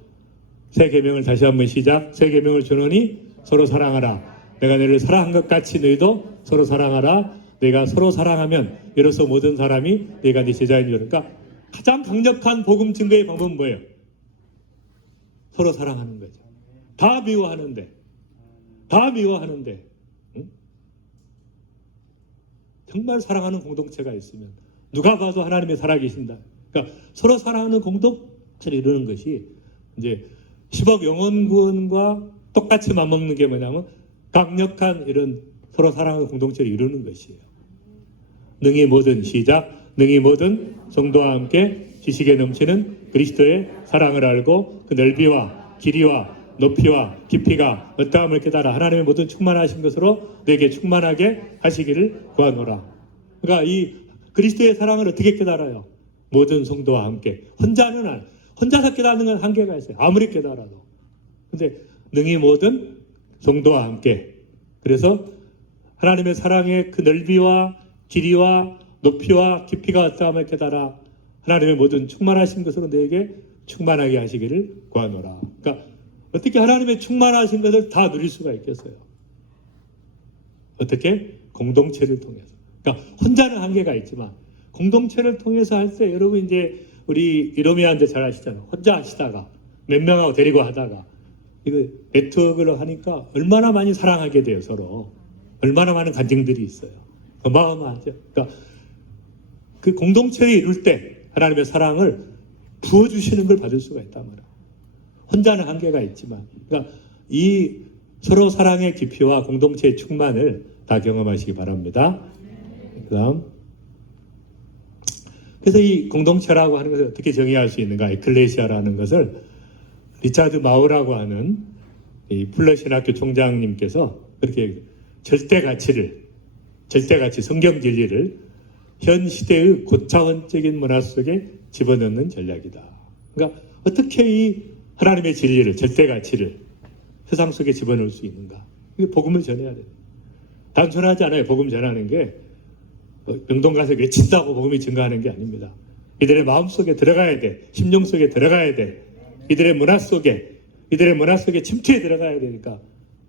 새 계명을 다시 한번 시작. 새 계명을 주노니 서로 사랑하라. 내가 너희를 사랑한 것 같이 너희도 서로 사랑하라. 내가 서로 사랑하면 이로써 모든 사람이 내가 네 제자인 줄. 그러니까 가장 강력한 복음 증거의 방법은 뭐예요? 서로 사랑하는 거죠. 다 미워하는데 응? 정말 사랑하는 공동체가 있으면 누가 봐도 하나님의 살아계신다. 그러니까 서로 사랑하는 공동체를 이루는 것이 이제 10억 영혼 구원과 똑같이 맞먹는 게 뭐냐면 강력한 이런 서로 사랑하는 공동체를 이루는 것이에요. 능히 모든 시작, 능히 모든 성도와 함께 지식에 넘치는 그리스도의 사랑을 알고 그 넓이와 길이와 높이와 깊이가 어떠함을 깨달아 하나님의 모든 충만하신 것으로 내게 충만하게 하시기를 구하노라. 그러니까 이 그리스도의 사랑을 어떻게 깨달아요? 모든 성도와 함께. 혼자서 깨닫는 건 한계가 있어요. 아무리 깨달아도. 근데 능히 모든 성도와 함께. 그래서 하나님의 사랑의 그 넓이와 길이와 높이와 깊이가 어떠함을 깨달아 하나님의 모든 충만하신 것으로 내게 충만하게 하시기를 구하노라. 그러니까 어떻게 하나님의 충만하신 것을 다 누릴 수가 있겠어요? 어떻게? 공동체를 통해서. 그러니까 혼자는 한계가 있지만 공동체를 통해서 할 때 여러분 이제 우리 이로미한테 잘 아시잖아요. 혼자 하시다가 몇 명하고 데리고 하다가 이거 네트워크를 하니까 얼마나 많이 사랑하게 돼요, 서로. 얼마나 많은 간증들이 있어요. 어마어마하죠. 그러니까 그 공동체를 이룰 때 하나님의 사랑을 부어주시는 걸 받을 수가 있단 말이에요. 혼자는 한계가 있지만, 그러니까 이 서로 사랑의 깊이와 공동체의 충만을 다 경험하시기 바랍니다. 그다음, 그래서 이 공동체라고 하는 것을 어떻게 정의할 수 있는가? 에클레시아라는 것을 리차드 마우라고 하는 이 풀러 신학교 총장님께서 그렇게 절대 가치, 성경 진리를 현 시대의 고차원적인 문화 속에 집어넣는 전략이다. 그러니까 어떻게 이 하나님의 진리를, 절대 가치를 세상 속에 집어넣을 수 있는가? 이게 복음을 전해야 돼요. 단순하지 않아요. 복음 전하는 게 명동 가서 외친다고 복음이 증가하는 게 아닙니다. 이들의 마음 속에 들어가야 돼. 심령 속에 들어가야 돼. 이들의 문화 속에 침투해 들어가야 되니까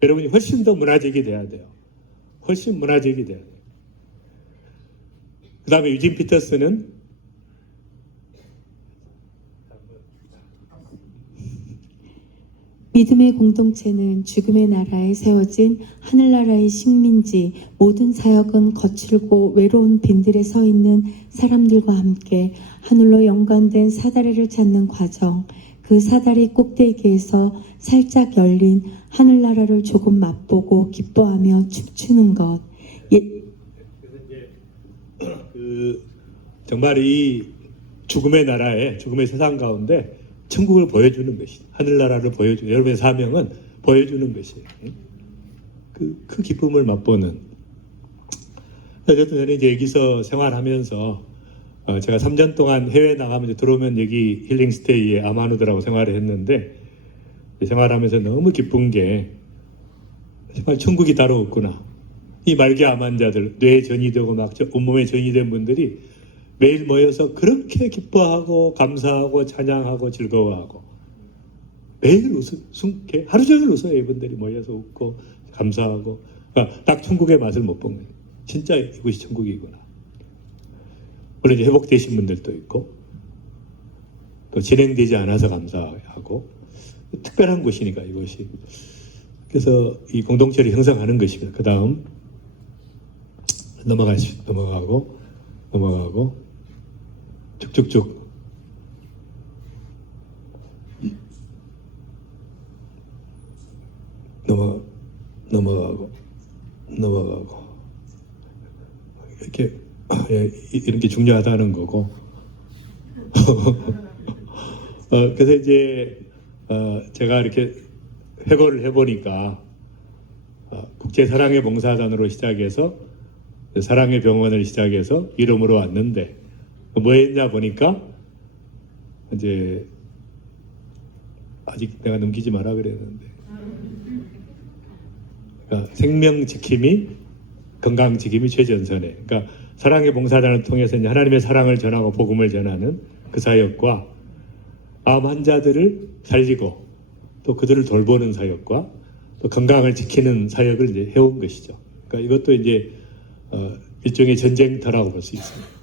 여러분이 훨씬 더 문화적이 돼야 돼요. 훨씬 문화적이 돼야 돼요. 그 다음에 유진 피터스는 믿음의 공동체는 죽음의 나라에 세워진 하늘나라의 식민지, 모든 사역은 거칠고 외로운 빈들에 서 있는 사람들과 함께 하늘로 연관된 사다리를 찾는 과정, 그 사다리 꼭대기에서 살짝 열린 하늘나라를 조금 맛보고 기뻐하며 춤추는 것. 정말 이 죽음의 나라에, 죽음의 세상 가운데 천국을 보여주는 것이죠. 하늘나라를 보여주는, 여러분의 사명은 보여주는 것이에요. 그 기쁨을 맛보는. 어쨌든 저는 이제 여기서 생활하면서 제가 3년 동안 해외 나가면서 들어오면 여기 힐링스테이에 아마누드라고 생활을 했는데, 생활하면서 너무 기쁜 게 정말 천국이 따로 없구나. 이 말기암 환자들, 뇌에 전이 되고 막 온몸에 전이 된 분들이 매일 모여서 그렇게 기뻐하고 감사하고 찬양하고 즐거워하고 매일 하루 종일 웃어요. 이분들이 모여서 웃고 감사하고. 그러니까 딱 천국의 맛을 못 본 거예요. 진짜 이곳이 천국이구나. 물론 이제 회복되신 분들도 있고 또 진행되지 않아서 감사하고 특별한 곳이니까 이곳이. 그래서 이 공동체를 형성하는 것입니다. 그 다음 넘어가고 쭉쭉쭉 넘어가고 이렇게 이런 게 중요하다는 거고. 그래서 이제 제가 이렇게 회고를 해보니까 국제 사랑의 봉사단으로 시작해서 사랑의 병원을 시작해서 이름으로 왔는데 뭐 했냐 보니까 이제 아직 내가 넘기지 마라 그랬는데, 그러니까 생명 지킴이, 건강 지킴이 최전선에. 그러니까 사랑의 봉사단을 통해서 이제 하나님의 사랑을 전하고 복음을 전하는 그 사역과 암 환자들을 살리고 또 그들을 돌보는 사역과 또 건강을 지키는 사역을 이제 해온 것이죠. 그러니까 이것도 이제 일종의 전쟁터라고 볼 수 있습니다.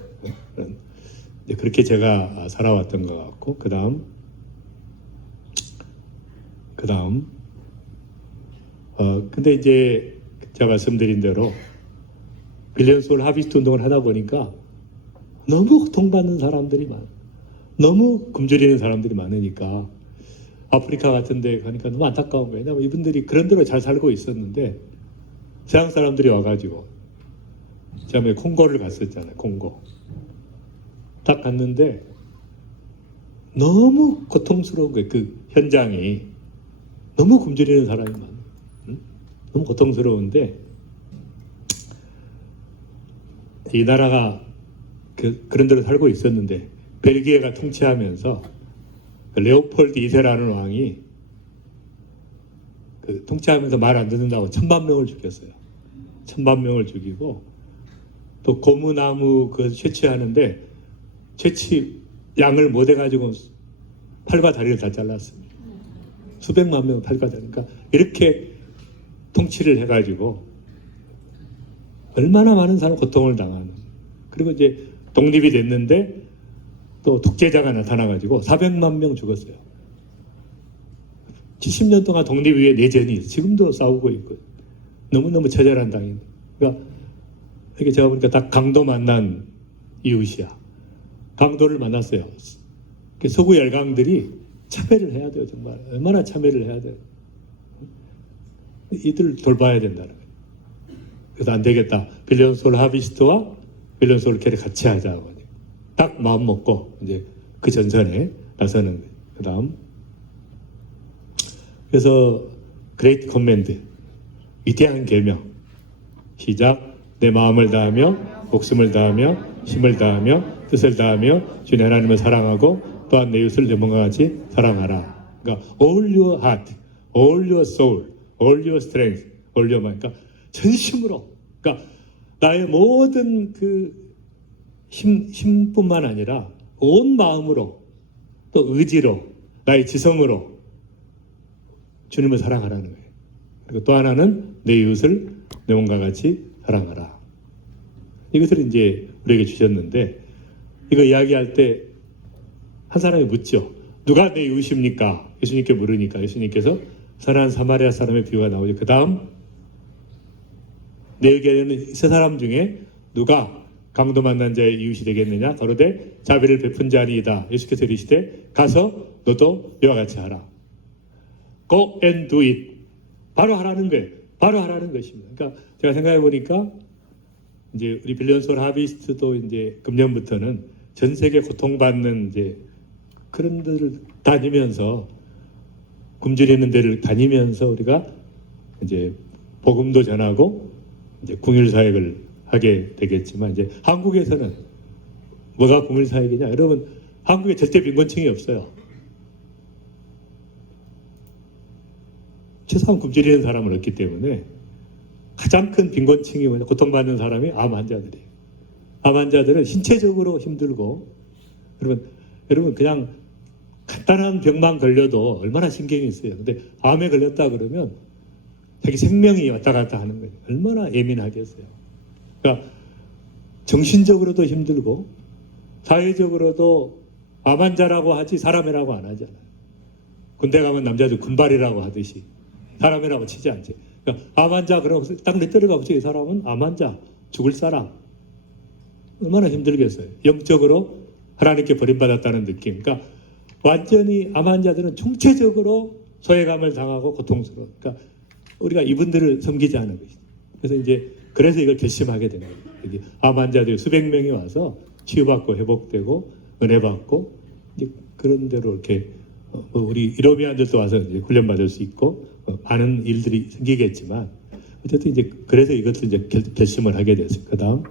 그렇게 제가 살아왔던 것 같고, 그 다음 근데 이제 제가 말씀드린 대로 빌리언스홀 하비스트 운동을 하다 보니까 너무 고통받는 사람들이 너무 굶주리는 사람들이 많으니까 아프리카 같은 데 가니까 너무 안타까운 거예요. 왜냐하면 이분들이 그런 대로 잘 살고 있었는데 서양 사람들이 와가지고, 제가 콩고를 갔었잖아요. 콩고 딱 갔는데 너무 고통스러운 거예요. 그 현장이 너무 굶주리는 사람이 많아요. 너무 고통스러운데 이 나라가 그런 데로 살고 있었는데 벨기에가 통치하면서 레오폴드 2세라는 왕이 통치하면서 말 안 듣는다고 10,000,000명을 죽였어요. 10,000,000명을 죽이고 또 고무나무 채취하는데 채취 양을 못 해가지고 팔과 다리를 다 잘랐습니다. 수백만 명 팔과 다리. 그러니까 이렇게 통치를 해가지고 얼마나 많은 사람 고통을 당하는. 그리고 이제 독립이 됐는데 또 독재자가 나타나가지고 400만 명 죽었어요. 70년 동안 독립 위에 내전이 지금도 싸우고 있고 너무너무 처절한 당인데, 그러니까 이게 제가 보니까 딱 강도 만난 이웃이야. 강도를 만났어요. 서구 열강들이 참여를 해야 돼요. 정말 얼마나 참여를 해야 돼요. 이들 돌봐야 된다는 거예요. 그래서 안 되겠다. 빌리언 소울 하비스트와 빌리언 소울 캐리 같이 하자고 딱 마음 먹고 이제 그 전선에 나서는 거예요. 그다음 그래서 그레이트 커맨드, 위대한 계명. 시작. 내 마음을 다하며 목숨을 다하며 힘을 다하며 뜻을 다하며 주님 하나님을 사랑하고 또한 내 이웃을 내 몸과 같이 사랑하라. 그러니까 all your heart, all your soul, all your strength, all your mind. 그러니까 전심으로. 그러니까 나의 모든 그 힘뿐만 아니라 온 마음으로 또 의지로 나의 지성으로 주님을 사랑하라는 거예요. 그리고 또 하나는 내 이웃을 내 몸과 같이 사랑하라. 이것을 이제 우리에게 주셨는데 이거 이야기할 때 한 사람이 묻죠. 누가 내 이웃입니까? 예수님께 물으니까 예수님께서 선한 사마리아 사람의 비유가 나오죠. 그 다음 내 의견에는 세 사람 중에 누가 강도 만난 자의 이웃이 되겠느냐? 가로되 자비를 베푼 자니이다. 예수께서 이르시되 가서 너도 이와 같이 하라. Go and do it. 바로 하라는 거예요. 바로 하라는 것입니다. 그러니까 제가 생각해 보니까 이제 우리 빌리언 소울 하비스트도 이제 금년부터는 전 세계 고통받는 이제 그런 데를 다니면서 굶주리는 데를 다니면서 우리가 이제 복음도 전하고 이제 궁일 사역을 하게 되겠지만 이제 한국에서는 뭐가 궁일 사역이냐? 여러분 한국에 절대 빈곤층이 없어요. 최소한 굶주리는 사람은 없기 때문에 가장 큰 빈곤층이 뭐냐? 고통받는 사람이 암 환자들이에요. 암 환자들은 신체적으로 힘들고 여러분 그냥 간단한 병만 걸려도 얼마나 신경이 쓰여요. 근데 암에 걸렸다 그러면 자기 생명이 왔다 갔다 하는 거예요. 얼마나 예민하겠어요. 그러니까 정신적으로도 힘들고 사회적으로도 암 환자라고 하지 사람이라고 안 하잖아요. 군대 가면 남자들 군발이라고 하듯이 사람이라고 치지 않지. 그러니까 암 환자 그러고 딱 내때려가 보지. 이 사람은 암 환자, 죽을 사람. 얼마나 힘들겠어요. 영적으로 하나님께 버림받았다는 느낌. 그러니까 완전히 암 환자들은 총체적으로 소외감을 당하고 고통스러워. 그러니까 우리가 이분들을 섬기지 않은 것이죠. 그래서 이걸 결심하게 된 거예요. 암 환자들이 수백 명이 와서 치유받고 회복되고 은혜 받고 그런 대로 이렇게 우리 이로미안들도 와서 이제 훈련받을 수 있고 많은 일들이 생기겠지만 어쨌든 이제 그래서 이것을 이제 결심을 하게 됐어요. 그다음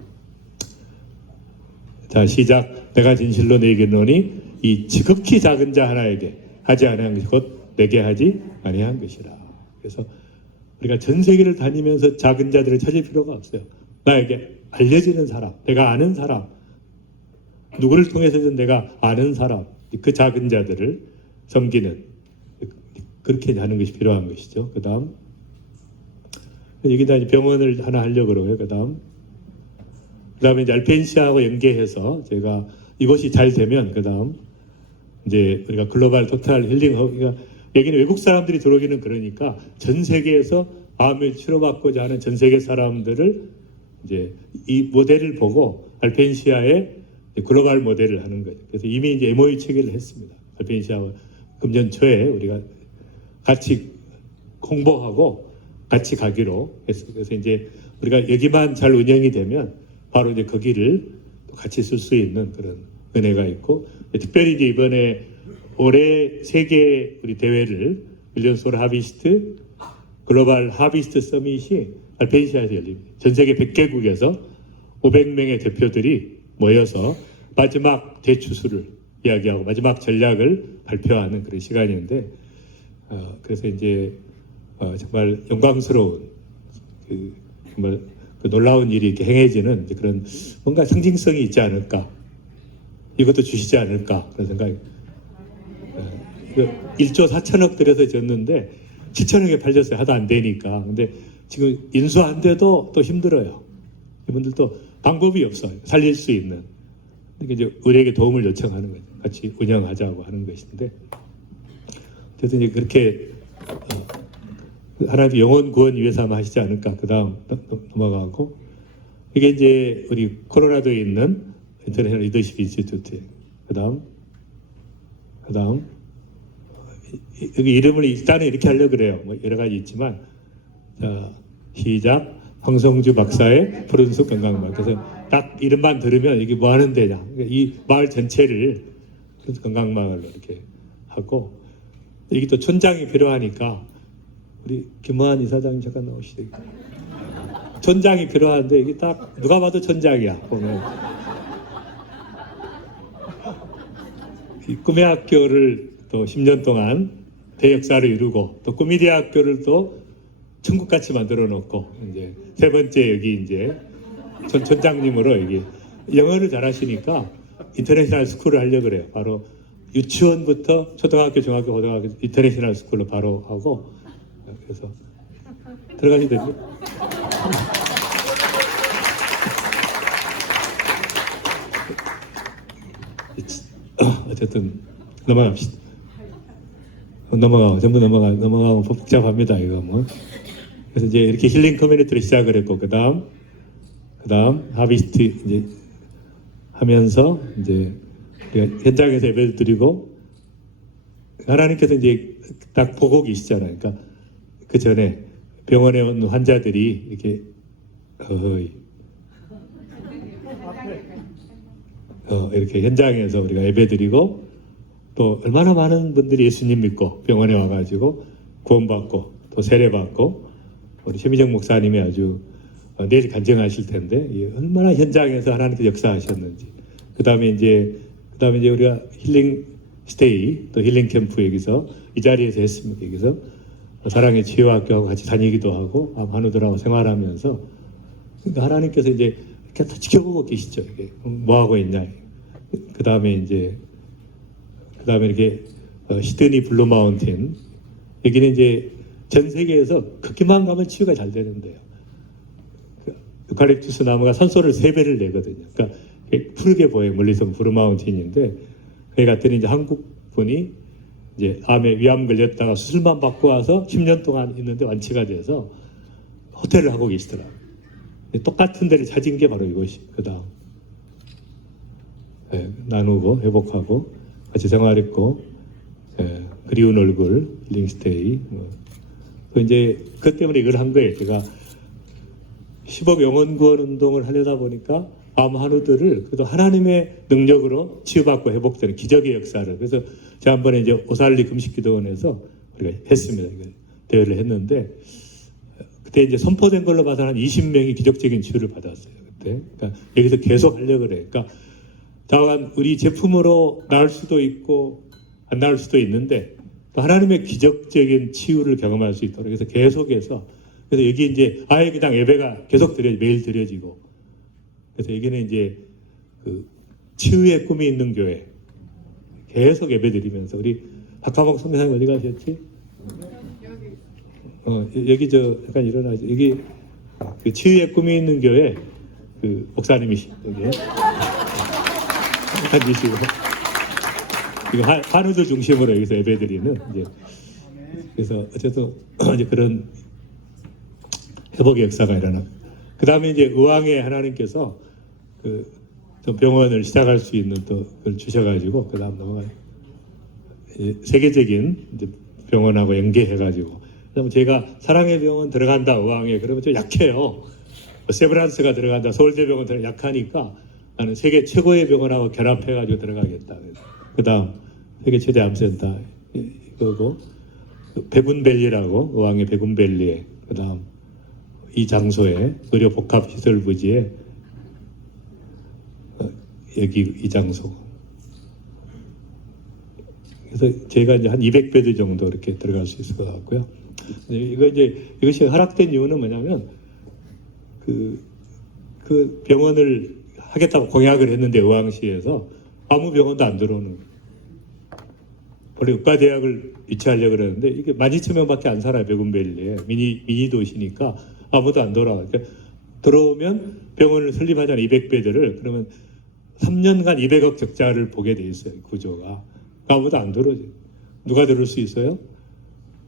자 시작. 내가 진실로 너희에게 이르노니 이 지극히 작은 자 하나에게 하지 아니한 것이 곧 내게 하지 아니한 것이라. 그래서 우리가 전 세계를 다니면서 작은 자들을 찾을 필요가 없어요. 나에게 알려지는 사람, 내가 아는 사람, 누구를 통해서든 내가 아는 사람, 그 작은 자들을 섬기는 그렇게 하는 것이 필요한 것이죠. 그 다음 여기다 병원을 하나 하려고 그러고요. 그 다음에 이제 알펜시아하고 연계해서 제가 이것이 잘 되면 그 다음 이제 우리가 글로벌 토탈 힐링 그러니까 여기는 외국 사람들이 들어오기는 그러니까 전 세계에서 암을 치료받고자 하는 전 세계 사람들을 이제 이 모델을 보고 알펜시아의 글로벌 모델을 하는 거죠. 그래서 이미 이제 MOU 체결을 했습니다. 알펜시아와 금년 초에 우리가 같이 홍보하고 같이 가기로 했어요. 그래서 이제 우리가 여기만 잘 운영이 되면 바로 이제 거기를 같이 쓸 수 있는 그런 은혜가 있고 특별히 이제 이번에 올해 세계 우리 대회를 빌리언 소울 하비스트 글로벌 하비스트 서밋이 알펜시아에서 열립니다. 전 세계 100개국에서 500명의 대표들이 모여서 마지막 대추수를 이야기하고 마지막 전략을 발표하는 그런 시간인데 그래서 이제 정말 영광스러운 정말 그 놀라운 일이 이렇게 행해지는 이제 그런 뭔가 상징성이 있지 않을까. 이것도 주시지 않을까 그런 생각이. 1조 4천억 들여서 졌는데 7천억에 팔렸어요. 하도 안 되니까. 근데 지금 인수한데도 또 힘들어요. 이분들도 방법이 없어요. 살릴 수 있는. 이게 이제 의료에게 도움을 요청하는 거죠. 같이 운영하자고 하는 것인데, 어쨌든 이제 그렇게 하나님 영혼 구원 위해서 아마 하시지 않을까. 그 다음 넘어가고, 이게 이제 우리 콜로라도에 있는 인터내셔널 리더십 인스티튜트. 그 다음 여기 이름을 일단은 이렇게 하려고 그래요. 뭐 여러 가지 있지만, 자, 시작. 황성주 박사의 푸른 숲 건강마을. 그래서 딱 이름만 들으면 이게 뭐 하는 데냐. 이 마을 전체를 푸른 숲 건강마을로 이렇게 하고, 이게 또 촌장이 필요하니까 우리 김호환 이사장님 잠깐 나오시죠. 촌장이 필요한데 이게 딱 누가 봐도 촌장이야. 보면 이 꿈의 학교를 또 10년 동안 대역사를 이루고, 또 꿈이대학교를 또 천국같이 만들어 놓고, 이제 세 번째 여기 이제 촌장님으로 여기 영어를 잘하시니까 인터내셔널 스쿨을 하려고 그래요. 바로 유치원부터 초등학교, 중학교, 고등학교 인터내셔널 스쿨로 바로 하고, 그래서 들어가시면 됩니다. 어쨌든 넘어갑시다. 전부 넘어가고 복잡합니다. 이거 뭐. 그래서 이제 이렇게 힐링 커뮤니티를 시작을 했고, 그다음 하비스트 이제 하면서 이제 우리가 현장에서 예배를 드리고, 하나님께서 이제 딱 보고 계시잖아요. 그러니까 그 전에 병원에 온 환자들이 이렇게 이렇게 현장에서 우리가 예배드리고, 또 얼마나 많은 분들이 예수님 믿고 병원에 와가지고 구원받고 또 세례받고, 우리 최미정 목사님이 아주 내일 간증하실 텐데 얼마나 현장에서 하나님께서 역사하셨는지. 그다음에 이제 우리가 힐링 스테이 또 힐링 캠프 여기서 이 자리에서 했습니다. 여기서 사랑의 치유학교하고 같이 다니기도 하고 한우들하고 생활하면서, 그러니까 하나님께서 이제 이렇게 다 지켜보고 계시죠. 이게 뭐 하고 있냐. 그다음에 이렇게 시드니 블루 마운틴, 여기는 이제 전 세계에서 크기만 가면 치유가 잘 되는데요. 유칼립투스 나무가 산소를 3배를 내거든요. 그러니까 푸르게 보여요. 멀리서 블루 마운틴인데, 거기 갔더니 이제 한국 분이 이제 암에 위암 걸렸다가 수술만 받고 와서 10년 동안 있는데 완치가 돼서 호텔을 하고 계시더라고요. 똑같은 데를 찾은 게 바로 이것이. 그다음 나누고 회복하고 같이 생활했고, 그리운 얼굴 링스테이. 이제 그 때문에 이걸 한 거예요. 제가 10억 영혼 구원 운동을 하려다 보니까 암 한우들을 그래도 하나님의 능력으로 치유받고 회복되는 기적의 역사를, 그래서 지난번에 이제 오살리 금식기도원에서 우리가 했습니다. 대회를 했는데, 그때 이제 선포된 걸로 봐서 한 20명이 기적적인 치유를 받았어요. 그때. 그러니까 여기서 계속 하려고 그래. 그러니까 다만 우리 제품으로 나을 수도 있고 안 나을 수도 있는데, 또 하나님의 기적적인 치유를 경험할 수 있도록 그래서 계속해서, 그래서 여기 이제 아예 그냥 예배가 계속 매일 드려지고, 그래서 여기는 이제 그 치유의 꿈이 있는 교회 계속 예배 드리면서, 우리 박하복 선교사님 어디 가셨지? 여기 잠깐 일어나죠. 여기 그 치유의 꿈이 있는 교회 그 목사님이시 여기 앉으시고, 이거 한우들 중심으로 여기서 예배드리는 이제, 그래서 어쨌든 이제 그런 회복의 역사가 일어나. 그 다음에 이제 의왕에 하나님께서 또 병원을 시작할 수 있는 또 그걸 주셔가지고, 그 다음 넘어가요. 세계적인 이제 병원하고 연계해가지고, 그다음에 제가 사랑의 병원 들어간다 의왕에, 그러면 좀 약해요. 세브란스가 들어간다 서울대병원 약하니까 나는 세계 최고의 병원하고 결합해가지고 들어가겠다. 그 다음 세계 최대 암센터 이거고, 백운밸리라고 의왕의 백운밸리에, 그 다음 이 장소에 의료복합시설 부지에 여기 이 장소. 그래서 저희가 이제 한 200베드 정도 이렇게 들어갈 수 있을 것 같고요. 이것이 허락된 이유는 뭐냐면 그 병원을 하겠다고 공약을 했는데 의왕시에서 아무 병원도 안 들어오는 거예요. 원래 의과대학을 유치하려고 그러는데 이게 12,000명밖에 안 살아요. 백운밸리에 미니 도시니까 아무도 안 돌아와요. 그러니까 들어오면 병원을 설립하잖아요. 200베드를. 그러면 3년간 200억 적자를 보게 돼 있어요. 구조가. 아무도 안 들어줘요. 누가 들을 수 있어요?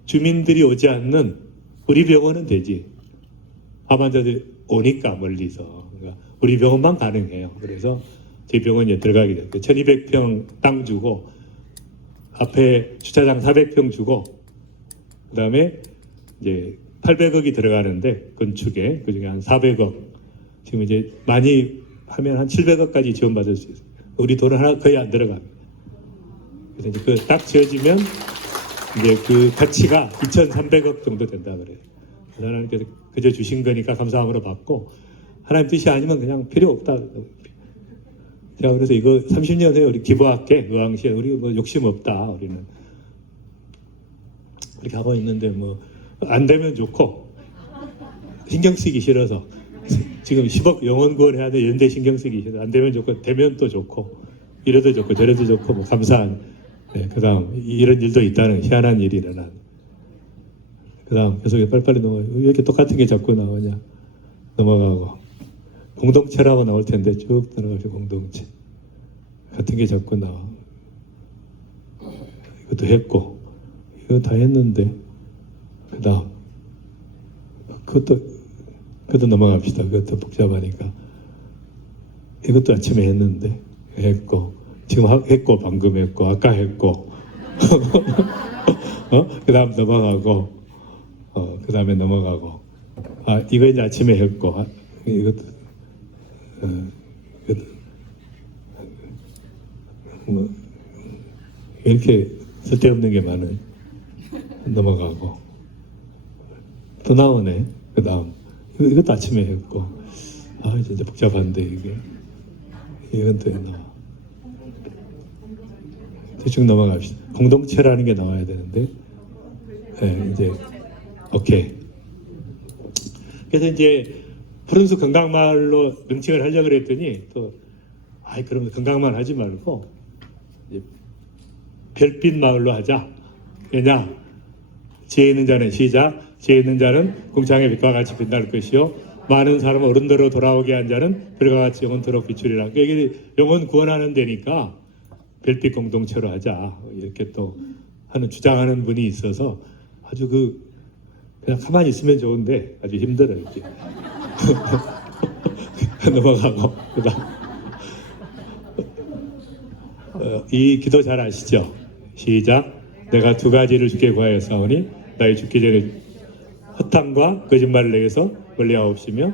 주민들이 오지 않는 우리 병원은 되지. 암환자들이 오니까 멀리서. 그러니까 우리 병원만 가능해요. 그래서 저희 병원에 들어가게 됐고 1200평 땅 주고 앞에 주차장 400평 주고 그다음에 이제 800억이 들어가는데 건축에 그중에 한 400억 지금 이제 많이 하면 한 700억까지 지원받을 수 있어요. 우리 돈은 하나 거의 안 들어갑니다. 그래서 이제 그 딱 지어지면 이제 그 가치가 2,300억 정도 된다 그래요. 하나님께서 그저 주신 거니까 감사함으로 받고 하나님 뜻이 아니면 그냥 필요 없다. 제가 그래서 이거 30년 후에 우리 기부할게 의왕시에 우리 뭐 욕심 없다 우리는 그렇게 하고 있는데 뭐 안 되면 좋고 신경 쓰기 싫어서 지금 10억 영원 구원해야 돼 연대 신경 쓰기 싫어 안 되면 좋고 되면 또 좋고 이래도 좋고 저래도 좋고 뭐 감사한 네, 그다음 이런 일도 있다는 희한한 일이 일어난 그다음 계속 빨리빨리 넘어가요. 왜 이렇게 똑같은 게 자꾸 나오냐 넘어가고 공동체라고 나올 텐데 쭉 들어가서 공동체 같은 게 자꾸 나와. 이것도 했고 이거 다 했는데 그다음 그것도 넘어갑시다. 그것도 복잡하니까 이것도 아침에 했는데 했고 지금 했고 방금 했고 아까 했고 그다음 넘어가고 그다음에 넘어가고 이거 이제 아침에 했고 이것도 뭐 이렇게 쓸데없는 게 많아요. 넘어가고 또 나오네. 그 다음 이것도 아침에 했고 이제 복잡한데 이건 또 나와. 대충 넘어갑시다. 공동체라는 게 나와야 되는데 네, 이제 오케이. 그래서 이제 푸른숲 건강마을로 명칭을 하려고 그랬더니 또 그러면 건강마을 하지 말고 별빛 마을로 하자. 왜냐? 지혜 있는 자는 시작. 지혜 있는 자는 궁창의 빛과 같이 빛날 것이요 많은 사람 어른들로 돌아오게 한 자는 별과 같이 영원토록 비추리라. 이게 영원 구원하는 데니까 별빛 공동체로 하자. 이렇게 또 하는 주장하는 분이 있어서 아주 그냥 가만히 있으면 좋은데 아주 힘들어요. 이렇게. 넘어가고 그다음 이 기도 잘 아시죠? 시작. 내가 두 가지를 주께 구하였사오니 나의 죽기 전에 허탕과 거짓말을 내게서 멀리하옵시며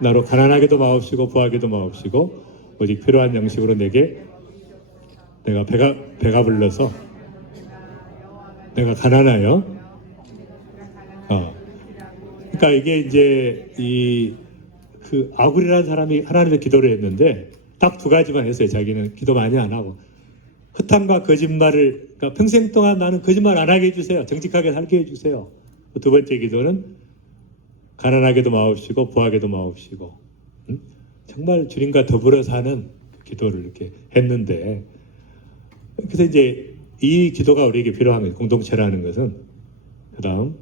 나로 가난하게도 마옵시고 부하게도 마옵시고 오직 필요한 양식으로 내가 배가 불러서 내가 가난하여 그러니까 이게 이제 그 아굴이라는 사람이 하나님의 기도를 했는데 딱 두 가지만 했어요. 자기는 기도 많이 안 하고 허탕과 거짓말을 그러니까 평생 동안 나는 거짓말 안 하게 해주세요. 정직하게 살게 해주세요. 두 번째 기도는 가난하게도 마옵시고 부하게도 마옵시고 정말 주님과 더불어 사는 기도를 이렇게 했는데 그래서 이제 이 기도가 우리에게 필요한 거예요. 공동체라는 것은 그 다음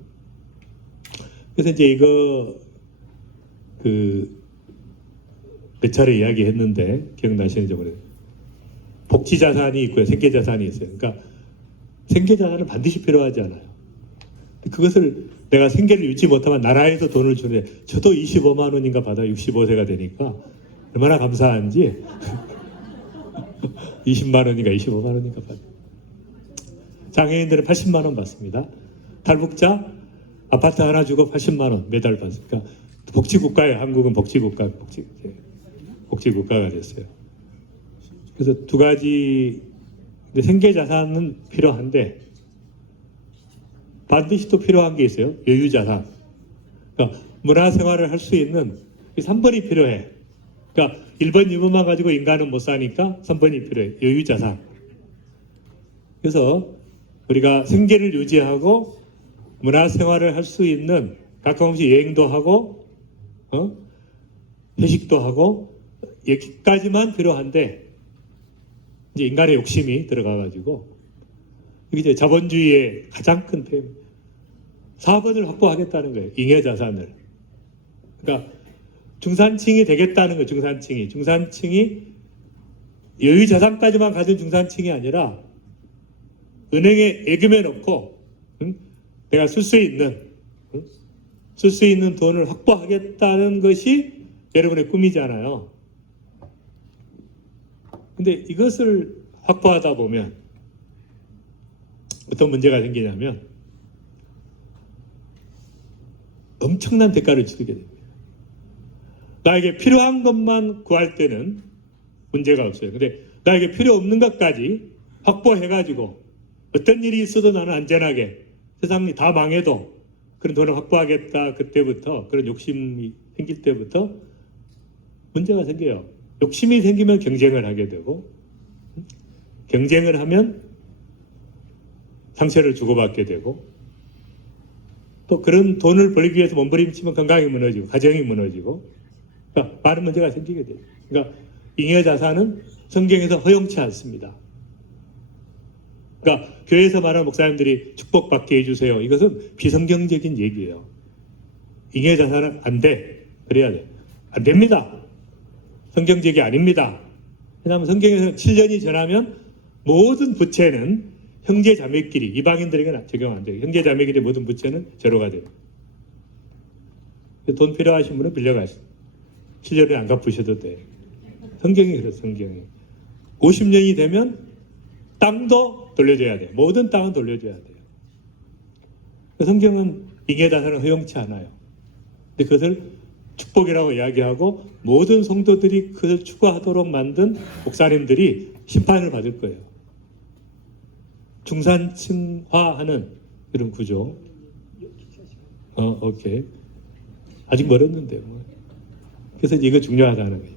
그래서 이제 이거 몇 차례 이야기했는데 기억나시는지 모르겠어요. 복지자산이 있고요. 생계자산이 있어요. 그러니까 생계자산은 반드시 필요하지 않아요. 그것을 내가 생계를 유지 못하면 나라에서 돈을 주는데 저도 25만 원인가 받아 65세가 되니까 얼마나 감사한지 20만 원인가 25만 원인가 받아. 장애인들은 80만 원 받습니다. 탈북자 아파트 하나 주고 80만 원 매달 받으니까 복지국가예요. 한국은 복지국가가 됐어요. 그래서 두 가지 생계자산은 필요한데 반드시 또 필요한 게 있어요. 여유자산. 그러니까 문화생활을 할 수 있는 3번이 필요해. 그러니까 1번, 2번만 가지고 인간은 못 사니까 3번이 필요해. 여유자산. 그래서 우리가 생계를 유지하고 문화생활을 할 수 있는 가끔씩 여행도 하고 회식도 하고 여기까지만 필요한데 이제 인간의 욕심이 들어가가지고 이게 이제 자본주의의 가장 큰 표현 4번을 확보하겠다는 거예요. 잉여자산을. 그러니까 중산층이 되겠다는 거예요. 중산층이 여유 자산까지만 가진 중산층이 아니라 은행에 예금해 놓고 내가 쓸 수 있는 돈을 확보하겠다는 것이 여러분의 꿈이잖아요. 근데 이것을 확보하다 보면 어떤 문제가 생기냐면 엄청난 대가를 치르게 됩니다. 나에게 필요한 것만 구할 때는 문제가 없어요. 근데 나에게 필요 없는 것까지 확보해가지고 어떤 일이 있어도 나는 안전하게 세상이 다 망해도 그런 돈을 확보하겠다. 그때부터 그런 욕심이 생길 때부터 문제가 생겨요. 욕심이 생기면 경쟁을 하게 되고 경쟁을 하면 상처를 주고받게 되고 또 그런 돈을 벌기 위해서 몸부림치면 건강이 무너지고 가정이 무너지고 그러니까 많은 문제가 생기게 돼요. 그러니까 잉여자산은 성경에서 허용치 않습니다. 그러니까 교회에서 말하는 목사님들이 축복받게 해주세요. 이것은 비성경적인 얘기예요. 잉여자산은 안 돼. 그래야 돼. 안 됩니다. 성경적이 아닙니다. 왜냐하면 성경에서 7년이 지나면 모든 부채는 형제 자매끼리 이방인들에게는 적용 안 돼요. 형제 자매끼리 모든 부채는 제로가 돼요. 돈 필요하신 분은 빌려가시죠. 7년에 안 갚으셔도 돼. 성경이 그래요. 성경이 50년이 되면 땅도 돌려줘야 돼. 모든 땅은 돌려줘야 돼요. 성경은 잉여자산을 허용치 않아요. 근데 그것을 축복이라고 이야기하고 모든 성도들이 그것을 추구하도록 만든 목사님들이 심판을 받을 거예요. 중산층화하는 이런 구조. 오케이. 아직 멀었는데. 뭐. 그래서 이거 중요하다는 거예요.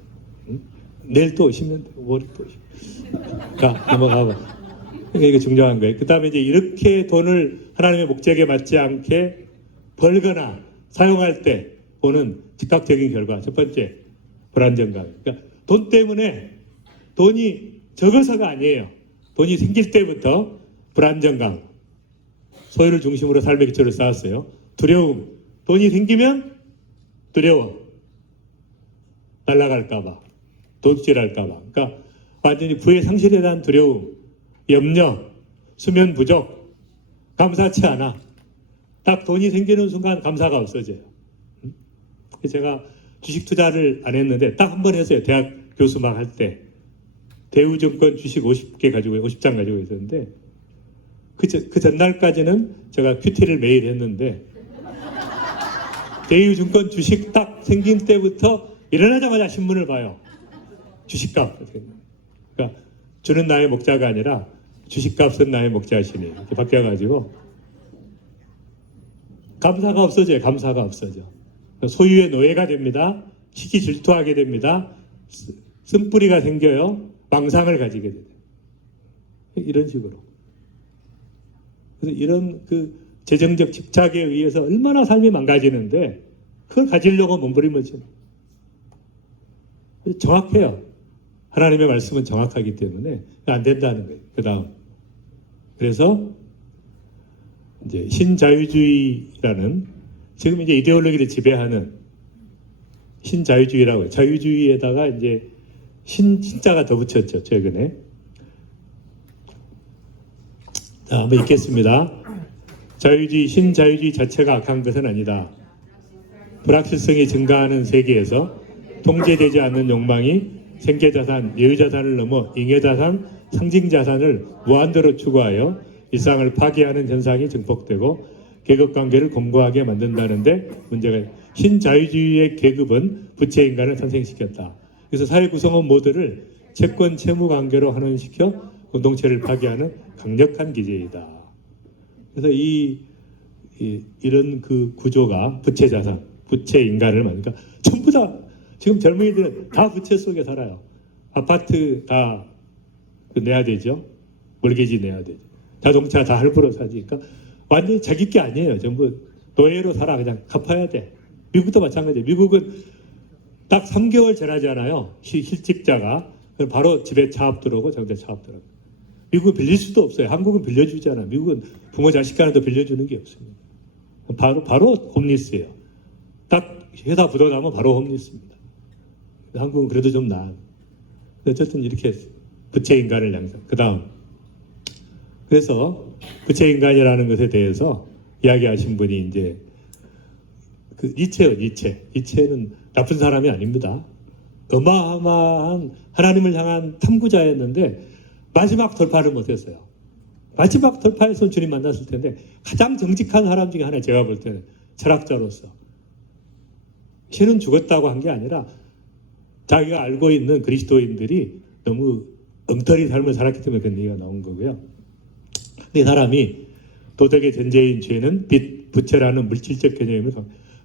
응? 내일 또 오시면 되고, 월요일 또 오시면. 자, 넘어가봐. 그러니까 이거 중요한 거예요. 그 다음에 이제 이렇게 돈을 하나님의 목적에 맞지 않게 벌거나 사용할 때 보는 즉각적인 결과. 첫 번째, 불안정감. 그러니까 돈 때문에 돈이 적어서가 아니에요. 돈이 생길 때부터 불안정감, 소유를 중심으로 삶의 기초를 쌓았어요. 두려움, 돈이 생기면 두려워. 날아갈까봐, 도둑질할까봐. 그러니까 완전히 부의 상실에 대한 두려움, 염려, 수면 부족, 감사치 않아. 딱 돈이 생기는 순간 감사가 없어져요. 제가 주식 투자를 안 했는데 딱 한 번 했어요. 대학 교수 막 할 때. 대우증권 주식 50장 가지고 있었는데 그 전날까지는 제가 큐티를 매일 했는데 대우증권 주식 딱 생긴 때부터 일어나자마자 신문을 봐요. 주식값. 그러니까 주는 나의 목자가 아니라 주식값은 나의 목자시니 이렇게 바뀌어가지고 감사가 없어져요. 감사가 없어져. 소유의 노예가 됩니다. 시기 질투하게 됩니다. 쓴뿌리가 생겨요. 망상을 가지게 돼요. 이런 식으로. 그래서 이런 그 재정적 집착에 의해서 얼마나 삶이 망가지는데 그걸 가지려고 몸부림을 정확해요. 하나님의 말씀은 정확하기 때문에 안 된다는 거예요. 그 다음. 그래서 이제 신자유주의라는 지금 이제 이데올로기를 지배하는 신자유주의라고 해요. 자유주의에다가 이제 신자가 더 붙였죠. 최근에. 자, 한번 읽겠습니다. 자유주의, 신자유주의 자체가 악한 것은 아니다. 불확실성이 증가하는 세계에서 통제되지 않는 욕망이 생계자산, 여유자산을 넘어 잉여자산, 상징자산을 무한대로 추구하여 일상을 파괴하는 현상이 증폭되고 계급관계를 공고하게 만든다는데 문제가 신자유주의의 계급은 부채인간을 탄생시켰다. 그래서 사회 구성원 모두를 채권 채무 관계로 환원시켜 공동체를 파괴하는 강력한 기제이다. 그래서 이런 그 구조가 부채 자산, 부채 인간을 만드니까 전부 다 지금 젊은이들은 다 부채 속에 살아요. 아파트 다 내야 되죠. 몰개지 내야 되죠. 자동차 다 할부로 사니까 완전히 자기 게 아니에요. 전부 노예로 살아. 그냥 갚아야 돼. 미국도 마찬가지예요. 미국은 딱 3개월 지나잖아요. 실직자가. 그럼 바로 집에 차압 들어오고 자동차 차압 들어오고. 미국은 빌릴 수도 없어요. 한국은 빌려주잖아. 미국은 부모 자식 간에도 빌려주는 게 없습니다. 바로 홈리스예요. 딱 회사 부도나면 바로 홈리스입니다. 한국은 그래도 좀 나아. 어쨌든 이렇게 부채인간을 양성. 그 다음 그래서 부채인간이라는 것에 대해서 이야기하신 분이 이제 그 니체요. 니체는 나쁜 사람이 아닙니다. 어마어마한 하나님을 향한 탐구자였는데 마지막 돌파를 못했어요. 마지막 돌파에서 주님 만났을 텐데 가장 정직한 사람 중에 하나, 제가 볼 때는 철학자로서 신은 죽었다고 한 게 아니라 자기가 알고 있는 그리스도인들이 너무 엉터리 삶을 살았기 때문에 그런 얘기가 나온 거고요. 근데 이 사람이 도덕의 전제인 죄는 빚, 부채라는 물질적 개념을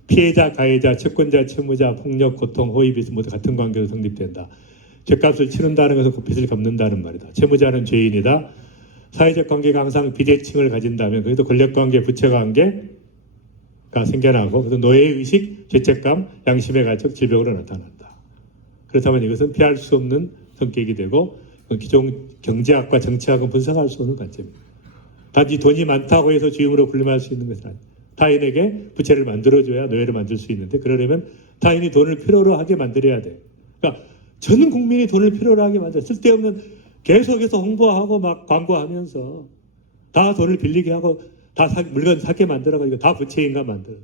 피해자, 가해자, 채권자, 채무자, 폭력, 고통, 호의비스 모두 같은 관계로 성립된다. 죄값을 치른다는 것은 그 빚을 갚는다는 말이다. 채무자는 죄인이다. 사회적 관계가 항상 비대칭을 가진다면 그래도 권력관계, 부채관계가 생겨나고 그래서 노예의식, 죄책감, 양심의 가책, 질병으로 나타난다. 그렇다면 이것은 피할 수 없는 성격이 되고 기존 경제학과 정치학은 분석할 수 없는 관점입니다. 단지 돈이 많다고 해서 주임으로 군림할 수 있는 것은 아닙니다. 타인에게 부채를 만들어줘야 노예를 만들 수 있는데 그러려면 타인이 돈을 필요로 하게 만들어야 돼요. 그러니까 전 국민이 돈을 필요로 하게 만들어 쓸데없는 계속해서 홍보하고 막 광고하면서 다 돈을 빌리게 하고 다 물건 사게 만들어가지고 다 부채인가 만들어.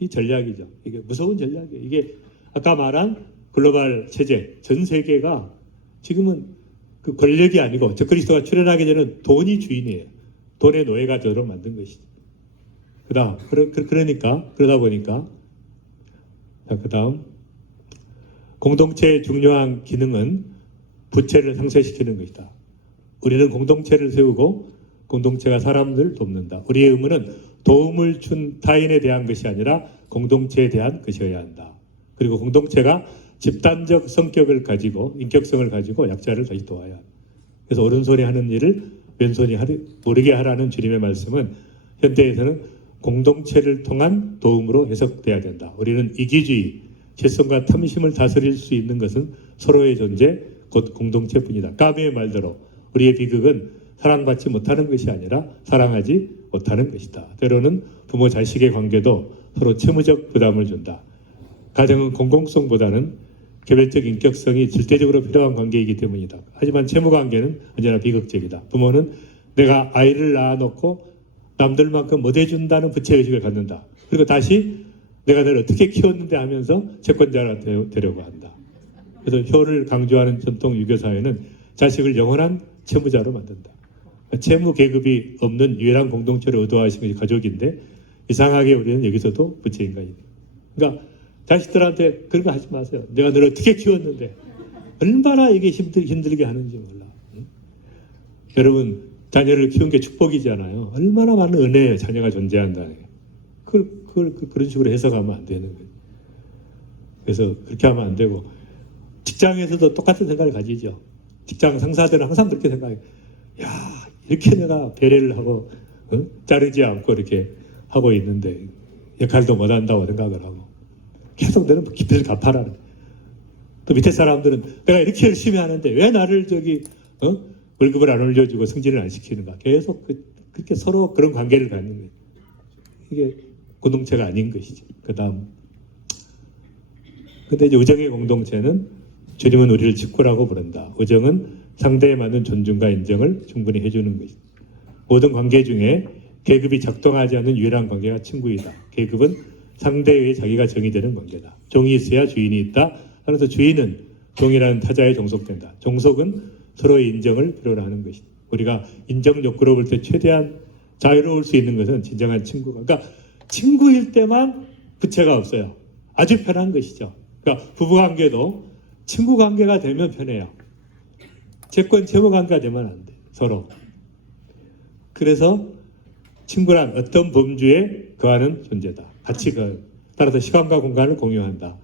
이 전략이죠. 이게 무서운 전략이에요. 이게 아까 말한 글로벌 체제, 전 세계가 지금은 그 권력이 아니고 적그리스도가 출현하기 전에는 돈이 주인이에요. 돈의 노예가 되도록 만든 것이죠. 그다음 그러다 보니까 그다음 공동체의 중요한 기능은 부채를 상쇄시키는 것이다. 우리는 공동체를 세우고 공동체가 사람들을 돕는다. 우리의 의무는 도움을 준 타인에 대한 것이 아니라 공동체에 대한 것이어야 한다. 그리고 공동체가 집단적 성격을 가지고 인격성을 가지고 약자를 다시 도와야 한다. 그래서 오른손이 하는 일을 왼손이 모르게 하라는 주님의 말씀은 현대에서는 공동체를 통한 도움으로 해석돼야 된다. 우리는 이기주의, 재성과 탐심을 다스릴 수 있는 것은 서로의 존재, 곧 공동체뿐이다. 까미의 말대로 우리의 비극은 사랑받지 못하는 것이 아니라 사랑하지 못하는 것이다. 때로는 부모 자식의 관계도 서로 채무적 부담을 준다. 가정은 공공성보다는 개별적 인격성이 절대적으로 필요한 관계이기 때문이다. 하지만 채무 관계는 언제나 비극적이다. 부모는 내가 아이를 낳아놓고 남들만큼 못 해준다는 부채의식을 갖는다. 그리고 다시 내가 너를 어떻게 키웠는데 하면서 채권자가 되려고 한다. 그래서 효를 강조하는 전통 유교 사회는 자식을 영원한 채무자로 만든다. 채무 계급이 없는 유일한 공동체를 의도하신 것이 가족인데 이상하게 우리는 여기서도 부채인간입니다. 그러니까 자식들한테 그런 거 하지 마세요. 내가 너를 어떻게 키웠는데 얼마나 이게 힘들게 하는지 몰라. 응? 여러분 자녀를 키운 게 축복이잖아요. 얼마나 많은 은혜예요. 자녀가 존재한다는 게. 그런 식으로 해석하면 안 되는 거예요. 그래서 그렇게 하면 안 되고 직장에서도 똑같은 생각을 가지죠. 직장 상사들은 항상 그렇게 생각해요. 야, 이렇게 내가 배려를 하고 자르지 않고 이렇게 하고 있는데 역할도 못한다고 생각을 하고 계속 너는 빚을 갚아라. 또 밑에 사람들은 내가 이렇게 열심히 하는데 왜 나를 월급을 안 올려주고 승진을 안 시키는가. 계속 그렇게 서로 그런 관계를 갖는 거예요. 이게 공동체가 아닌 것이죠. 그 다음 근데 이제 우정의 공동체는 주님은 우리를 직구라고 부른다. 우정은 상대에 맞는 존중과 인정을 충분히 해주는 것이다. 모든 관계 중에 계급이 작동하지 않는 유일한 관계가 친구이다. 계급은 상대에 의해 자기가 정의되는 관계다. 종이 있어야 주인이 있다. 따라서 주인은 종이라는 타자에 종속된다. 종속은 서로의 인정을 필요로 하는 것이다. 우리가 인정 욕구로 볼 때 최대한 자유로울 수 있는 것은 진정한 친구가. 그러니까 친구일 때만 부채가 없어요. 아주 편한 것이죠. 그러니까 부부관계도 친구관계가 되면 편해요. 채권 채무관계가 되면 안 돼. 서로. 그래서 친구란 어떤 범주에 거하는 존재다. 같이 따라서 시간과 공간을 공유한다.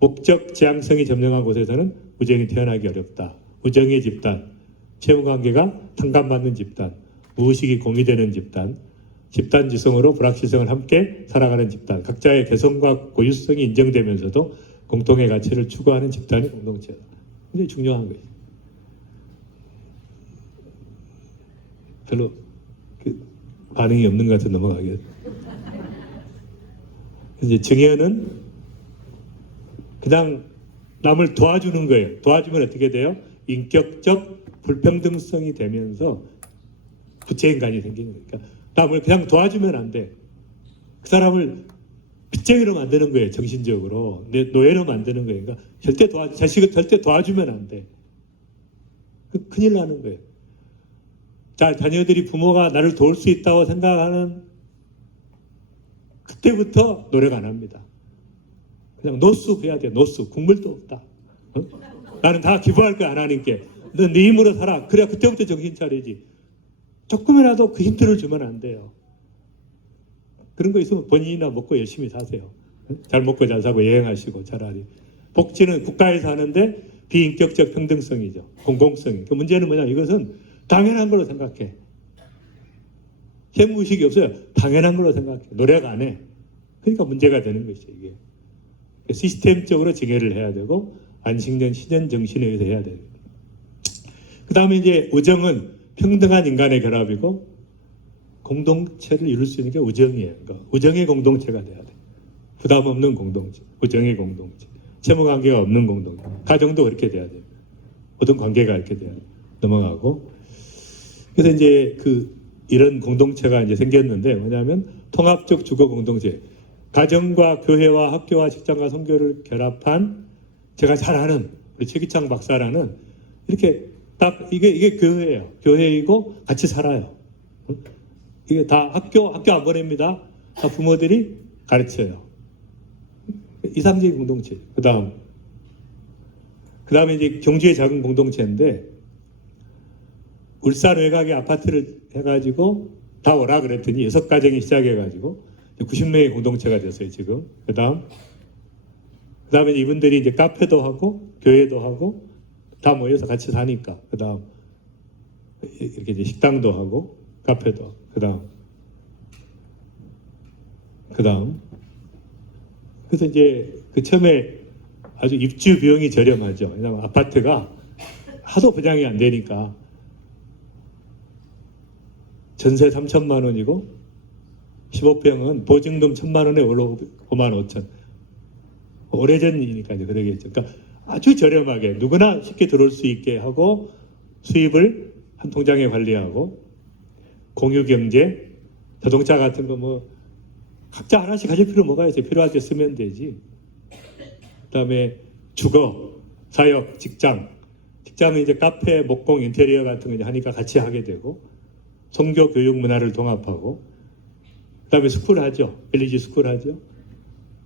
목적 지향성이 점령한 곳에서는 우정이 태어나기 어렵다. 우정의 집단, 채무관계가 탕감받는 집단, 무의식이 공유되는 집단, 집단 지성으로 불확실성을 함께 살아가는 집단, 각자의 개성과 고유성이 인정되면서도 공통의 가치를 추구하는 집단이 공동체다. 굉장히 중요한 거예요. 별로 반응이 없는 것 같아 넘어가겠. 이제 정의는 그냥 남을 도와주는 거예요. 도와주면 어떻게 돼요? 인격적 불평등성이 되면서 부채인간이 생기는 거니까 남을 그냥 도와주면 안 돼. 그 사람을 빚쟁이로 만드는 거예요. 정신적으로 노예로 만드는 거예요. 그러니까 자식을 절대 도와주면 안 돼. 큰일 나는 거예요. 자, 자녀들이 부모가 나를 도울 수 있다고 생각하는 그때부터 노력 안 합니다. 그냥 노숙 해야 돼. 노숙. 국물도 없다. 어? 나는 다 기부할 거야. 하나님께. 너 네 힘으로 살아. 그래야 그때부터 정신 차리지. 조금이라도 그 힌트를 주면 안 돼요. 그런 거 있으면 본인이나 먹고 열심히 사세요. 잘 먹고 잘 사고 여행하시고 차라리. 복지는 국가에서 하는데 비인격적 평등성이죠. 공공성이. 그 문제는 뭐냐. 이것은 당연한 걸로 생각해. 채무의식이 없어요. 당연한 걸로 생각해. 노력 안 해. 그러니까 문제가 되는 것이죠. 이게. 시스템적으로 증여를 해야 되고 안식년, 신년 정신에 의해서 해야 돼요. 그 다음에 이제 우정은 평등한 인간의 결합이고 공동체를 이룰 수 있는 게 우정이에요. 그러니까 우정의 공동체가 돼야 돼. 부담 없는 공동체, 우정의 공동체, 채무 관계가 없는 공동체. 가정도 그렇게 돼야 돼요. 모든 관계가 이렇게 돼야 돼요. 넘어가고. 그래서 이제 이런 공동체가 이제 생겼는데 뭐냐면 통합적 주거 공동체. 가정과 교회와 학교와 직장과 선교를 결합한 제가 잘 아는 우리 최기창 박사라는 이렇게 딱 이게 교회예요. 교회이고 같이 살아요. 이게 다 학교 안 보냅니다. 다 부모들이 가르쳐요. 이상적인 공동체. 그다음에 이제 경주의 작은 공동체인데 울산 외곽에 아파트를 해가지고 다 오라 그랬더니 6가정이 시작해가지고 90명의 공동체가 됐어요 지금. 그다음에 이분들이 이제 카페도 하고 교회도 하고 다 모여서 같이 사니까 그다음 이렇게 이제 식당도 하고 카페도 하고 그다음 그래서 이제 그 처음에 아주 입주 비용이 저렴하죠. 왜냐하면 아파트가 하도 분양이 안 되니까 전세 3천만 원이고 15평은 보증금 1,000만 원에 올라 5만 5천. 오래전이니까 이제 그러겠죠. 그러니까 아주 저렴하게 누구나 쉽게 들어올 수 있게 하고 수입을 한 통장에 관리하고 공유경제, 자동차 같은 거 뭐 각자 하나씩 가질 필요 뭐가 있어요. 필요할 때 쓰면 되지. 그다음에 주거, 사역, 직장은 이제 카페, 목공, 인테리어 같은 거 이제 하니까 같이 하게 되고 선교, 교육, 문화를 통합하고 그다음에 스쿨 하죠. 빌리지 스쿨 하죠.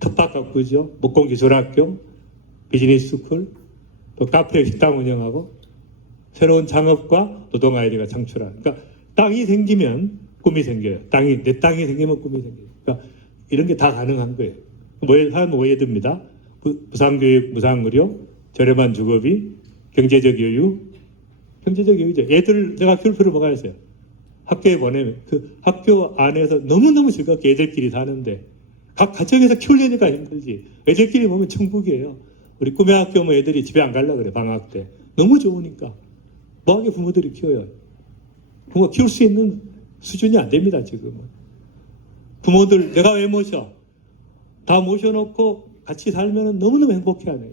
텃밭 가꾸죠. 목공 기술학교, 비즈니스 스쿨, 또 카페, 식당 운영하고 새로운 창업과 노동 아이디어가 창출하는. 그러니까 땅이 생기면 꿈이 생겨요. 내 땅이 생기면 꿈이 생겨요. 그러니까 이런 게 다 가능한 거예요. 한 5예드입니다. 무상교육, 무상의료, 저렴한 주거비, 경제적 여유. 경제적 여유죠. 애들 내가 키울 필요 뭐가 있어요? 학교에 보내면 그 학교 안에서 너무너무 즐겁게 애들끼리 사는데 각 가정에서 키우려니까 힘들지. 애들끼리 보면 천국이에요. 우리 꿈의 학교 오면 애들이 집에 안 가려고 그래. 방학 때. 너무 좋으니까. 뭐하게 부모들이 키워요. 부모 키울 수 있는 수준이 안 됩니다. 지금은. 부모들 내가 왜 모셔? 다 모셔놓고 같이 살면 너무너무 행복해하네.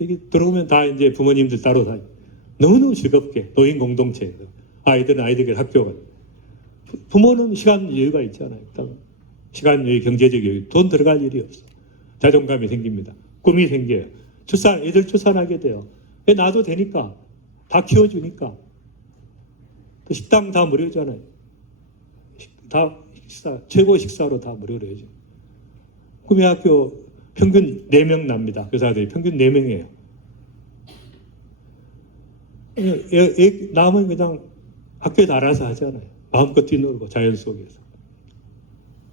여기 들어오면 다 이제 부모님들 따로 살고 너무너무 즐겁게 노인 공동체에서 아이들은 아이들끼리 학교가 부모는 시간 여유가 있잖아요. 시간 여유, 경제적 여유, 돈 들어갈 일이 없어. 자존감이 생깁니다. 꿈이 생겨요. 애들 출산하게 돼요. 왜 놔도 되니까 다 키워주니까. 또 식당 다 무료잖아요. 다 최고 식사로 다 무료로 해줘. 꿈의 학교 평균 4명 납니다. 교사들이 평균 4명이에요. 남은 그냥 학교에 알아서 하잖아요. 마음껏 뛰놀고 자연 속에서.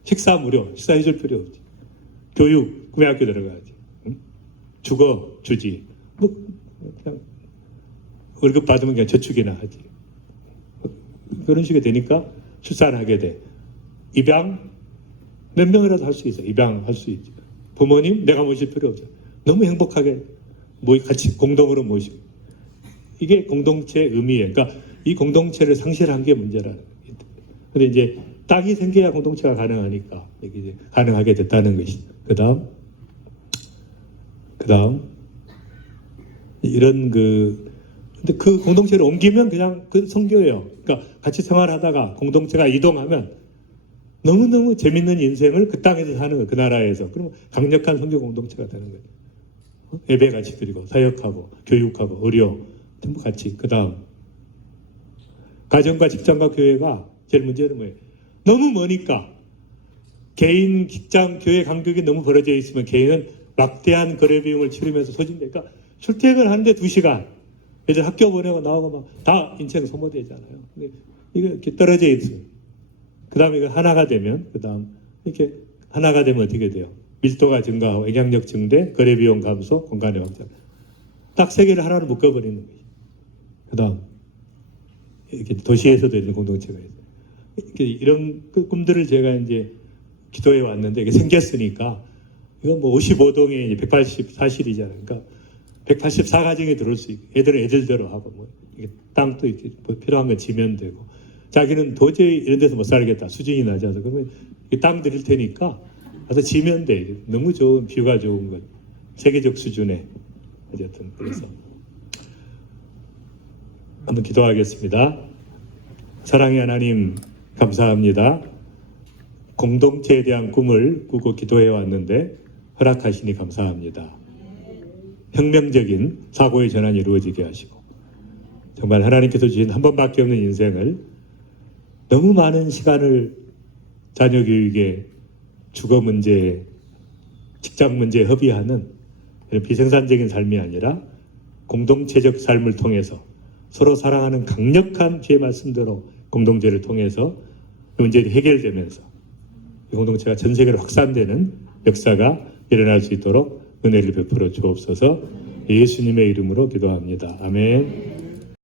식사 무료, 식사 해줄 필요 없지. 교육, 꿈의 학교 들어가야지. 응? 주거, 주지. 뭐 그냥 월급 받으면 그냥 저축이나 하지. 그런 식이 되니까 출산하게 돼. 입양 몇 명이라도 할 수 있어. 입양할 수 있지. 부모님 내가 모실 필요 없어. 너무 행복하게 같이 공동으로 모시고. 이게 공동체의 의미예요. 그러니까 이 공동체를 상실한 게 문제라는 거예요. 근데 이제 땅이 생겨야 공동체가 가능하니까 이게 이제 가능하게 됐다는 것이죠. 그다음 이런 근데 그 공동체를 옮기면 그냥 그 선교예요. 그러니까 같이 생활하다가 공동체가 이동하면 너무너무 재밌는 인생을 그 땅에서 사는 거예요. 그 나라에서. 그러면 강력한 선교 공동체가 되는 거예요. 예배 같이 드리고 사역하고 교육하고 의료 전부 같이. 그 다음 가정과 직장과 교회가 제일 문제는 뭐예요? 너무 머니까 개인, 직장, 교회 간격이 너무 벌어져 있으면 개인은 막대한 거래 비용을 치르면서 소진되니까 출퇴근하는데 2시간 애들 학교 보내고 나오고 막 다 인생 소모되잖아요. 근데 이거 이렇게 떨어져 있어요. 그 다음에 이거 하나가 되면 그 다음 이렇게 하나가 되면 어떻게 돼요? 밀도가 증가하고 영향력 증대, 거래 비용 감소, 공간의 확장. 딱 세 개를 하나로 묶어버리는 거예요. 그 다음 이렇게 도시에서도 이런 공동체가 있어요. 이렇게 이런 꿈들을 제가 이제 기도해 왔는데 이게 생겼으니까 이건 뭐 55동에 184실이잖아요. 그러니까 184가정이 들어올 수 있고 애들은 애들대로 하고 뭐 이게 땅도 이렇게 뭐 필요한 거 지면 되고 자기는 도저히 이런 데서 못 살겠다 수준이 낮아서 그러면 땅 드릴 테니까 가서 지면 돼. 너무 좋은 뷰가 좋은 것 세계적 수준의 어쨌든 그래서 한번 기도하겠습니다. 사랑의 하나님 감사합니다. 공동체에 대한 꿈을 꾸고 기도해 왔는데 허락하시니 감사합니다. 혁명적인 사고의 전환이 이루어지게 하시고 정말 하나님께서 주신 한 번밖에 없는 인생을 너무 많은 시간을 자녀 교육에 주거 문제에 직장 문제에 허비하는 이런 비생산적인 삶이 아니라 공동체적 삶을 통해서 서로 사랑하는 강력한 주의 말씀대로 공동체를 통해서 문제들이 해결되면서 이 공동체가 전 세계로 확산되는 역사가 일어날 수 있도록 은혜를 베풀어 주옵소서. 예수님의 이름으로 기도합니다. 아멘.